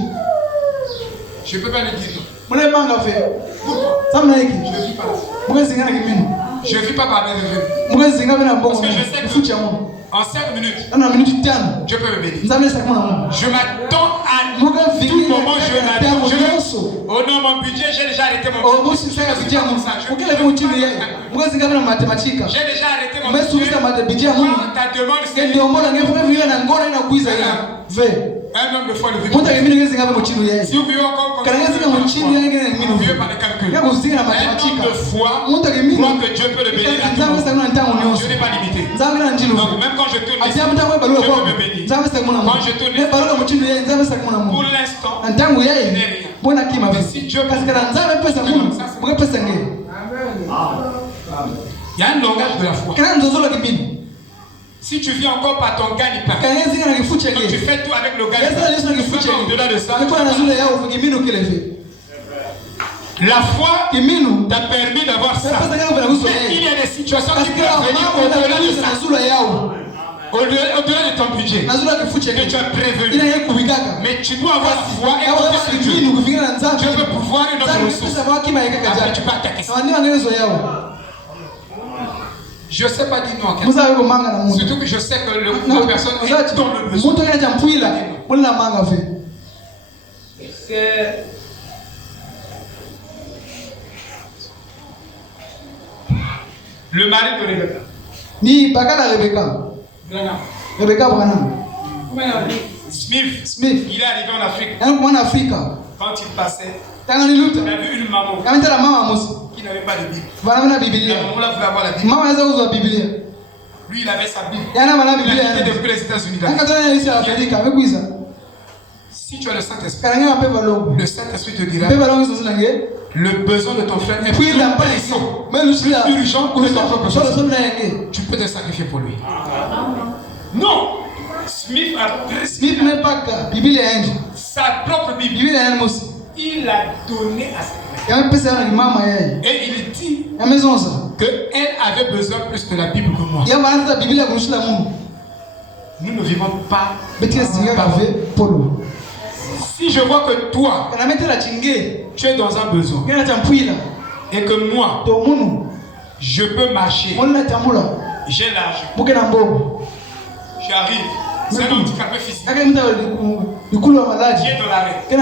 je ne peux pas le dire. Pourquoi? Je ne vis pas. Je ne vis pas par mes revenus. Parce que je sais que en 5 minutes, je peux me bénir. Je m'attends à tout moment, je m'attends. Oh non, mon budget, j'ai déjà arrêté mon budget. J'ai déjà arrêté mon budget. Quand ta demande, c'est un homme de foi ne vit pas. Si vous vivez encore comme ça, vous vivez par les calculs. Un homme de foi croit que Dieu peut le bénir à tout moment. Je n'ai pas limité. Donc même quand je tourne ici, Dieu peut me bénir. Quand je tourne ici, pour l'instant, je n'ai rien. Mais si Dieu peut me bénir, il y a un langage de la foi. Si tu vis encore par ton gagne-pain, donc tu fais tout avec le gagne-pain, au-delà de ça, la foi t'a permis d'avoir ça. Mais il y a des situations qui peuvent venir au-delà de ça, au-delà de ton budget, que tu as prévenu. Mais tu dois avoir la foi et compter sur Dieu. Dieu peut pouvoir une autre ressource. Après tu pars ta question. Je ne sais pas dire non à quelqu'un. Surtout que je sais que la personne est dans le besoin. Le mari de Rebecca. Ni Rebecca. Rebecca Branham. Smith. Il est arrivé en Afrique. Quand il passait, il a vu une maman qui n'avait pas de Bible. La maman voulait avoir la Bible. Lui, il avait sa Bible. Il a quitté depuis les États-Unis. Si tu as le Saint-Esprit, le Saint-Esprit te dira le besoin de ton frère est plus urgent que ton propre besoin. Tu peux te sacrifier pour lui. Non! Smith n'a pas sa propre Bible. Il l'a donné à sa mère. Et il dit qu'elle avait besoin plus de la Bible que moi. Nous ne vivons pas. Si je vois que toi, tu es dans un besoin et que moi, je peux marcher, j'ai l'argent, j'arrive. C'est un handicapé physique. Qui est dans l'arrêt. Tu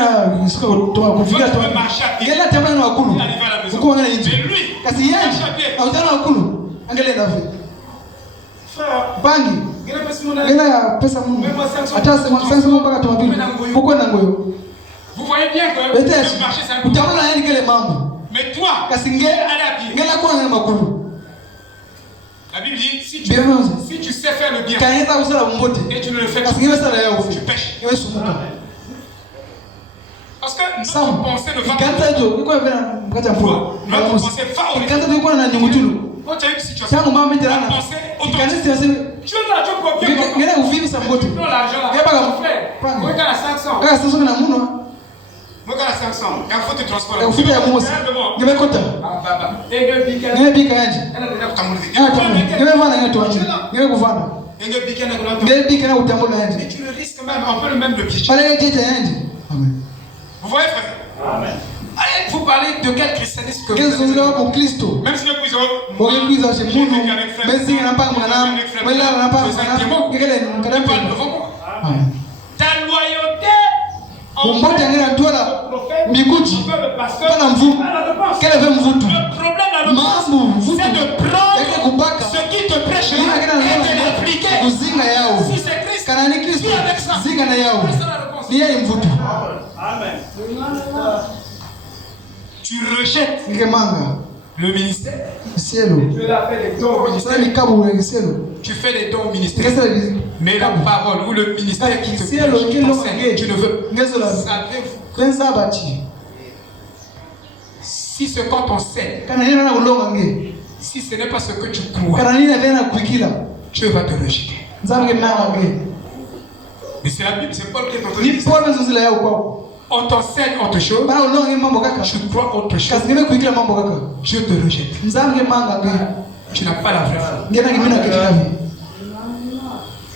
peux marcher à pied. Il arrive à la maison. Mais lui, il marche à pied. Frère, vous voyez bien que le marché c'est un peu. Mais toi, aller à pied. La Bible dit, si tu sais faire le bien et tu ne le fais pas, tu pêches. Parce que notre pensée ne va pas. Notre pensée va au Quand tu as une situation, la pensée automatique. Tu as l'argent pour bien. Tu prends l'argent là. Regarde à 500. Regarde à 500. Il faut te transporter. Et tu le risques même, on peut le même le piéger. Vous voyez, frère? Amen. Allez, vous parlez de quel christianisme que vous êtes. Même si vous Ta loyauté c'est de prendre ce qui te prêche et de l'appliquer. Si c'est Christ, vis avec ça. Amen. Tu rejettes le ministère. Tu fais des dons au ministère. Mais la parole ou le ministère qui te t'enseigne, tu ne veux. Savez-vous? Si ce qu'on t'enseigne, si ce n'est pas ce que tu crois, Dieu va te rejeter. Mais c'est la Bible, c'est Paul qui est en train de dire. On t'enseigne autre chose, tu crois autre chose, Dieu te rejette. Tu n'as pas la vraie foi.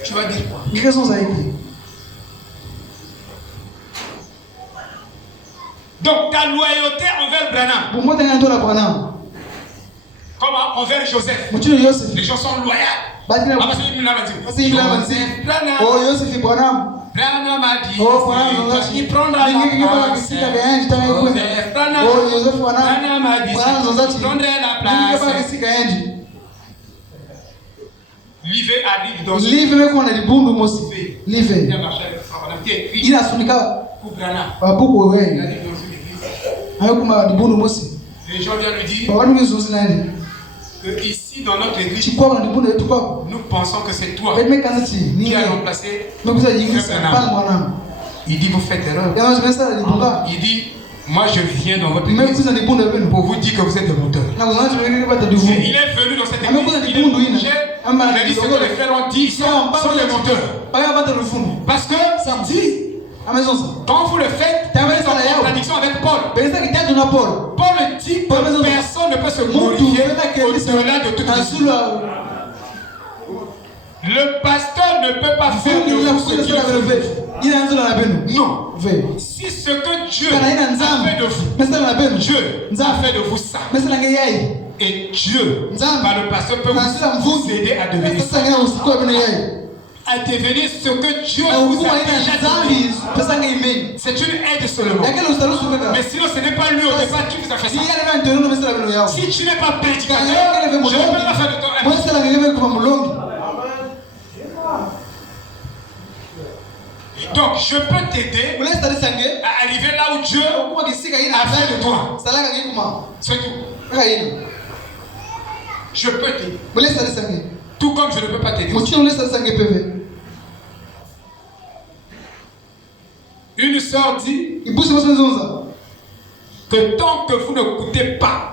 Tu vas dire quoi? Donc ta loyauté envers Branham, comment envers Joseph, les gens sont loyaux. Branham a dit, il prendra la place. Branham a dit, il prendra la place. Livé arrive dans ce livre. Il a son cas pour Branham. Les gens viennent lui dire que ici dans notre église, nous pensons que c'est toi qui as remplacé Branham. Il dit vous faites erreur. Il dit moi je viens dans votre église pour vous dire que vous êtes des menteurs. Il est venu dans cette église, il a dit ce que les frères ont dit, sont des menteurs. Parce que ça dit, quand vous le faites, vous êtes en contradiction avec Paul. Paul dit que personne ne peut se glorifier au-delà de toute chose. Le pasteur ne peut pas faire de vous ce qu'il veut. Non. Si ce que Dieu a fait de vous, Dieu a fait de vous ça. Et Dieu, par le pasteur, peut vous aider à devenir ça. À devenir ce que Dieu vous a déjà donné. C'est une aide seulement. Mais sinon ce n'est pas lui au départ qui vous a fait ça. Si tu n'es pas prédicateur, je ne peux pas faire de toi un ministre. Donc je peux t'aider à arriver là où Dieu a fait de toi. C'est tout. Je peux t'aider. Tout comme je ne peux pas t'aider. Une sœur dit que tant que vous ne coûtez pas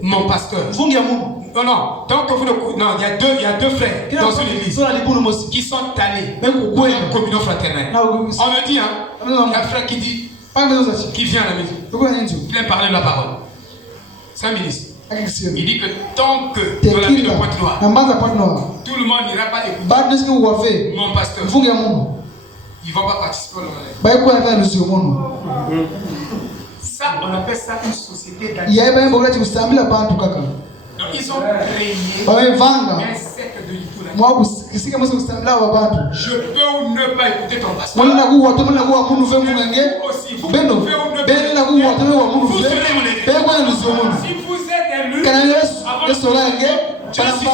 mon pasteur. Non, tant que vous ne coûtez. Non, il y a deux frères dans une église qui sont allés pour une communion fraternelle. On me dit, il y a un frère qui dit, qui vient à la maison, il vient parler de la parole. C'est un ministre. Il dit que tant que dans la ville de Pointe-Noire, tout le monde n'ira pas écouter mon pasteur, ils ne vont pas participer au monde. Ça, on appelle ça une société d'amis. Donc ils ont créé un cercle de Litoula. Je peux ou ne pas écouter ton pasteur. Aussi, vous pouvez ou ne pas écouter. Vous serez mon ennemi. Si vous êtes élu, avant de je suis sûr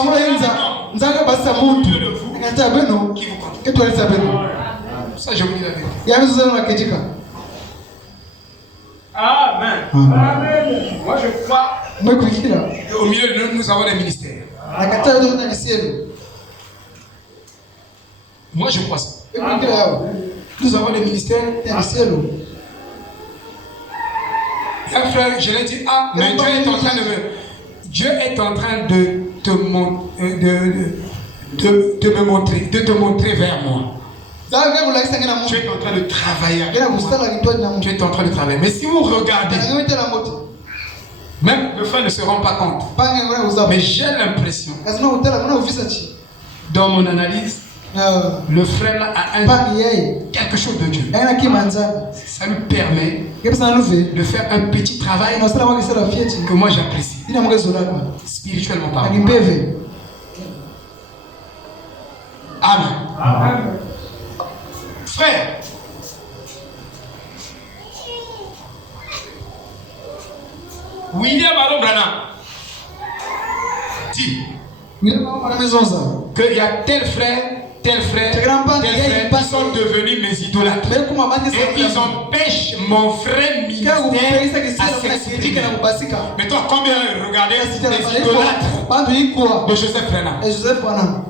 de vous qui vous compte. Ça, je vous dis la vérité. Amen. Amen. Moi, je crois qu'au milieu de nous, nous avons des ministères. Moi, je crois ça. Nous avons des ministères. Un frère, je l'ai dit, mais Dieu est en train de te montrer vers moi. Tu es en train de travailler. Tu es en train de travailler. Mais si vous regardez, même le frère ne se rend pas compte. Mais j'ai l'impression, dans mon analyse, le frère là a quelque chose de Dieu. Ça lui permet de faire un petit travail que moi j'apprécie, spirituellement parlant. Amen. Frère, William Aaron Branham dit qu'il y a tel frère qui sont devenus mes idolâtres. Et ils empêchent mon vrai ministère à s'exprimer. Mais toi, combien regardez les idolâtres de Joseph Branham?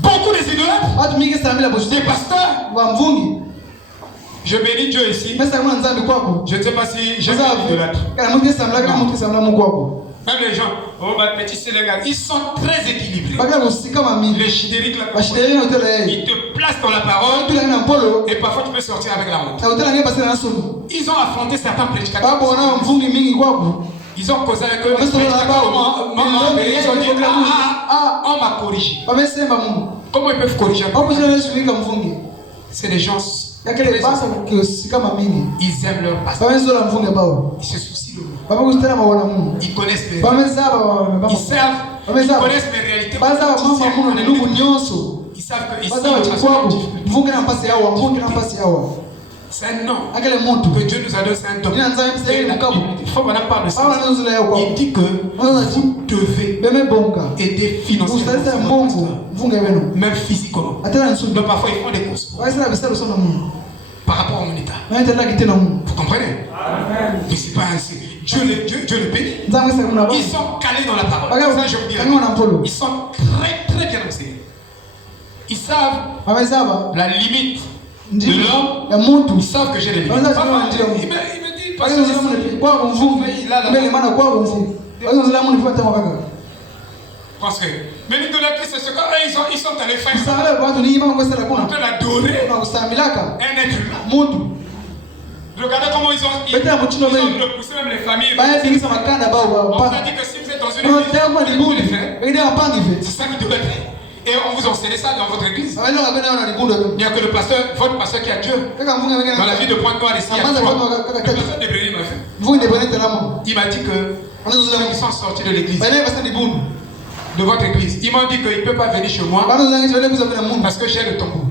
Beaucoup des idolâtres, des pasteurs. Je bénis Dieu ici. Je ne sais pas si j'ai un idolâtre. Même les gens, oh ma petite Sénégal, ils sont très équilibrés. Les chidériques là, ils te placent dans la parole et parfois tu peux sortir avec la honte. Ils ont affronté certains prédicateurs. Ils ont causé avec eux. Ils ont dit on m'a corrigé. Comment ils peuvent corriger? C'est des gens. Ils aiment leur pasteur. Ils se soucient de nous. Ils connaissent mes réalités. Ils connaissent mes réalités. Ils savent que ici, c'est un nom que Dieu nous a donné, c'est un don. Il faut qu'on en parle de ça. Il dit que vous devez aider financièrement, même physiquement. Donc parfois ils font des courses par rapport à mon état. Vous comprenez? Mais c'est pas ainsi. Dieu le bénit. Ils sont calés dans la parole. Ça, je vous dirais. Ils sont très très bien enseignés. Ils savent la limite de l'homme. Ils savent que j'ai des limites. Il me dit parce que mais l'idolâtrie, c'est ce qu'ils sont allés faire. Pour l'adorer un être humain. Regardez comment ils ont repoussé même les familles. On vous a dit que si vous êtes dans une église, vous les faire. C'est ça l'idolâtrie. Et on vous enseigne ça dans votre église. Il n'y a que votre pasteur qui a Dieu. Dans la vie de Pointe-Noire ici, il y a trois. Le pasteur de Brésil m'a fait. Il m'a dit que ils sont sortis de l'église. De votre église. Il m'a dit qu'il ne peut pas venir chez moi parce que j'ai le tambour.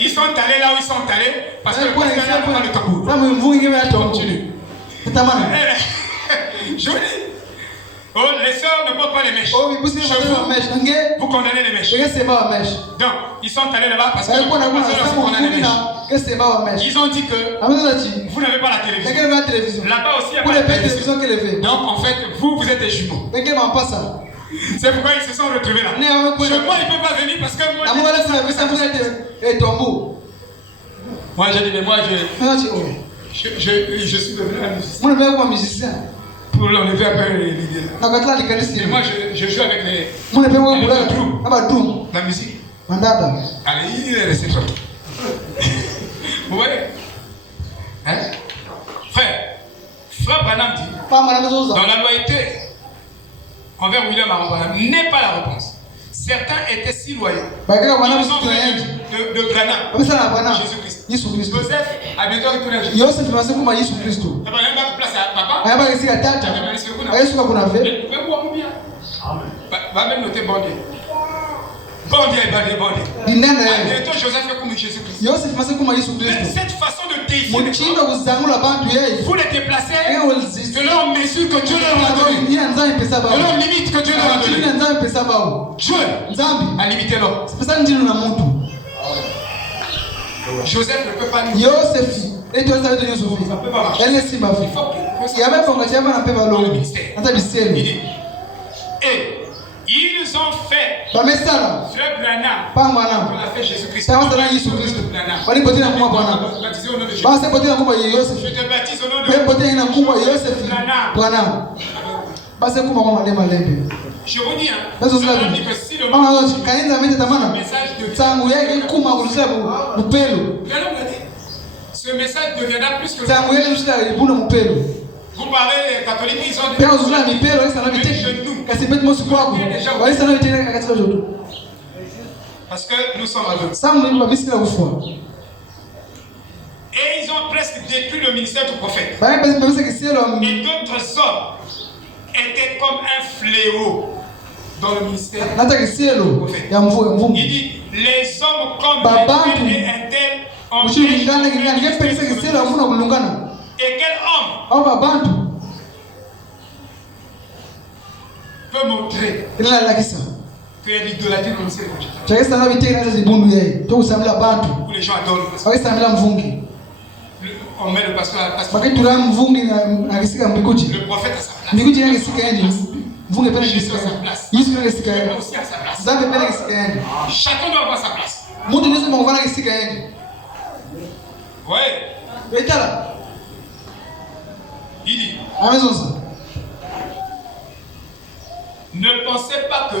Ils sont allés là où ils sont allés parce que le pasteur n'a pas le tambour. Continue. Je vous dis, les sœurs ne portent pas les mèches. Vous condamnez les mèches. Donc, ils sont allés là-bas parce que ils ont dit que vous n'avez pas la télévision. Là-bas aussi, il n'y a pas la télévision. Donc, en fait, vous êtes des jumeaux. C'est pourquoi ils se sont retrouvés là. Chez moi, ils ne peuvent pas venir parce que moi, j'ai dit, mais moi, je suis devenu un musicien. Pour l'enlever un peu l'idée. Et moi, je joue avec les la musique. Allez, il est resté sorti. Vous voyez? Hein? Frère Branham dit, dans la loyauté envers William Aaron Branham n'est pas la réponse. Certains étaient si loyaux. Ils ont fait de Branham Jésus-Christ. Joseph a bientôt retourné à Jésus. Va même noter bandé. Bientôt Joseph est comme Jésus-Christ. Mais cette façon de défier vous les déplacez de leur mesure que Dieu leur a donné, de leur limite que Dieu leur a donné. Dieu a limité l'homme. Joseph ne peut pas nous. Ça peut pas marcher. Il dit, et ils ont fait Frère Branham, on a fait Jésus-Christ. Je te baptise au nom de Branham. Je vous dis, que si le ce message deviendra plus que vous parlez catholique, ils ont des genoux. Parce que nous sommes aveugles. Et ils ont presque détruit le ministère du prophète. Et d'autres hommes étaient comme un fléau dans le ministère du prophète. Il dit, les hommes comme un tel ont et quel homme peut montrer qu'il y a l'idolâtrie dans le ciel? Où les gens adorent. On met le pasteur à la place. Le prophète à sa place. Jésus à sa place. Aussi à sa place. Chacun doit avoir sa place. Ouais. Il dit, ne pensez pas que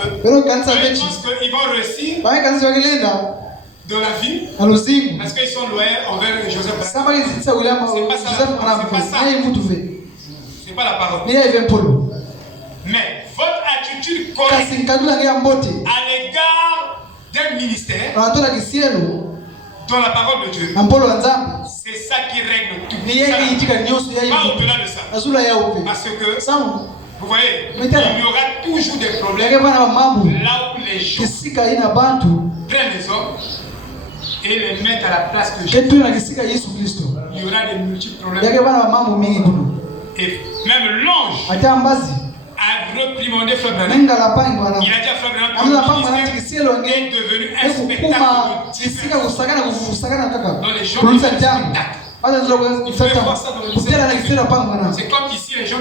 ils vont réussir dans la vie parce qu'ils sont loyaux envers Joseph. C'est pas la parole. Mais votre attitude correcte à l'égard d'un ministère dans la parole de Dieu, c'est ça qui règle tout. Pas au-delà de ça. Parce que vous voyez, il y aura toujours des problèmes là où les gens prennent les hommes et les mettent à la place de Jésus. Il y aura des multiples problèmes. Et même l'ange a reprimandé Frère Branham. Il a dit à Frère Branham que le ministère est devenu un spectacle dans les gens qui font un spectacle. Il faut voir ça dans le ministère. C'est comme ici les gens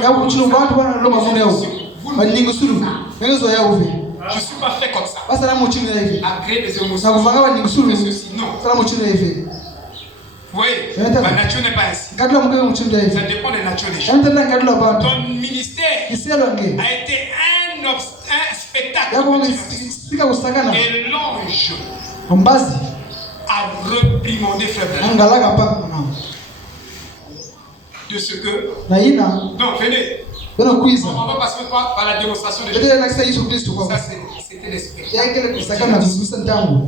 je ne suis pas fait comme ça. À créer des émotions. Mais ceci, non. Vous voyez, ma nature n'est pas ainsi. Ça dépend des natures des gens. Ton ministère a été un spectacle. Et l'ange a reprimandé Frère Branham de ce que. Non, venez. On va passer par la démonstration de Jésus. Ça, c'était l'esprit.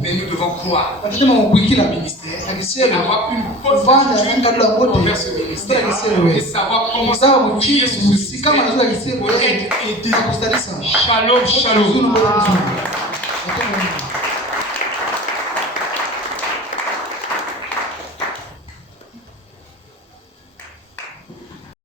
Mais nous devons croire au ministère et avoir une bonne attitude envers ce ministère et savoir comment prier pour ce ministère pour être aidé. Shalom, shalom.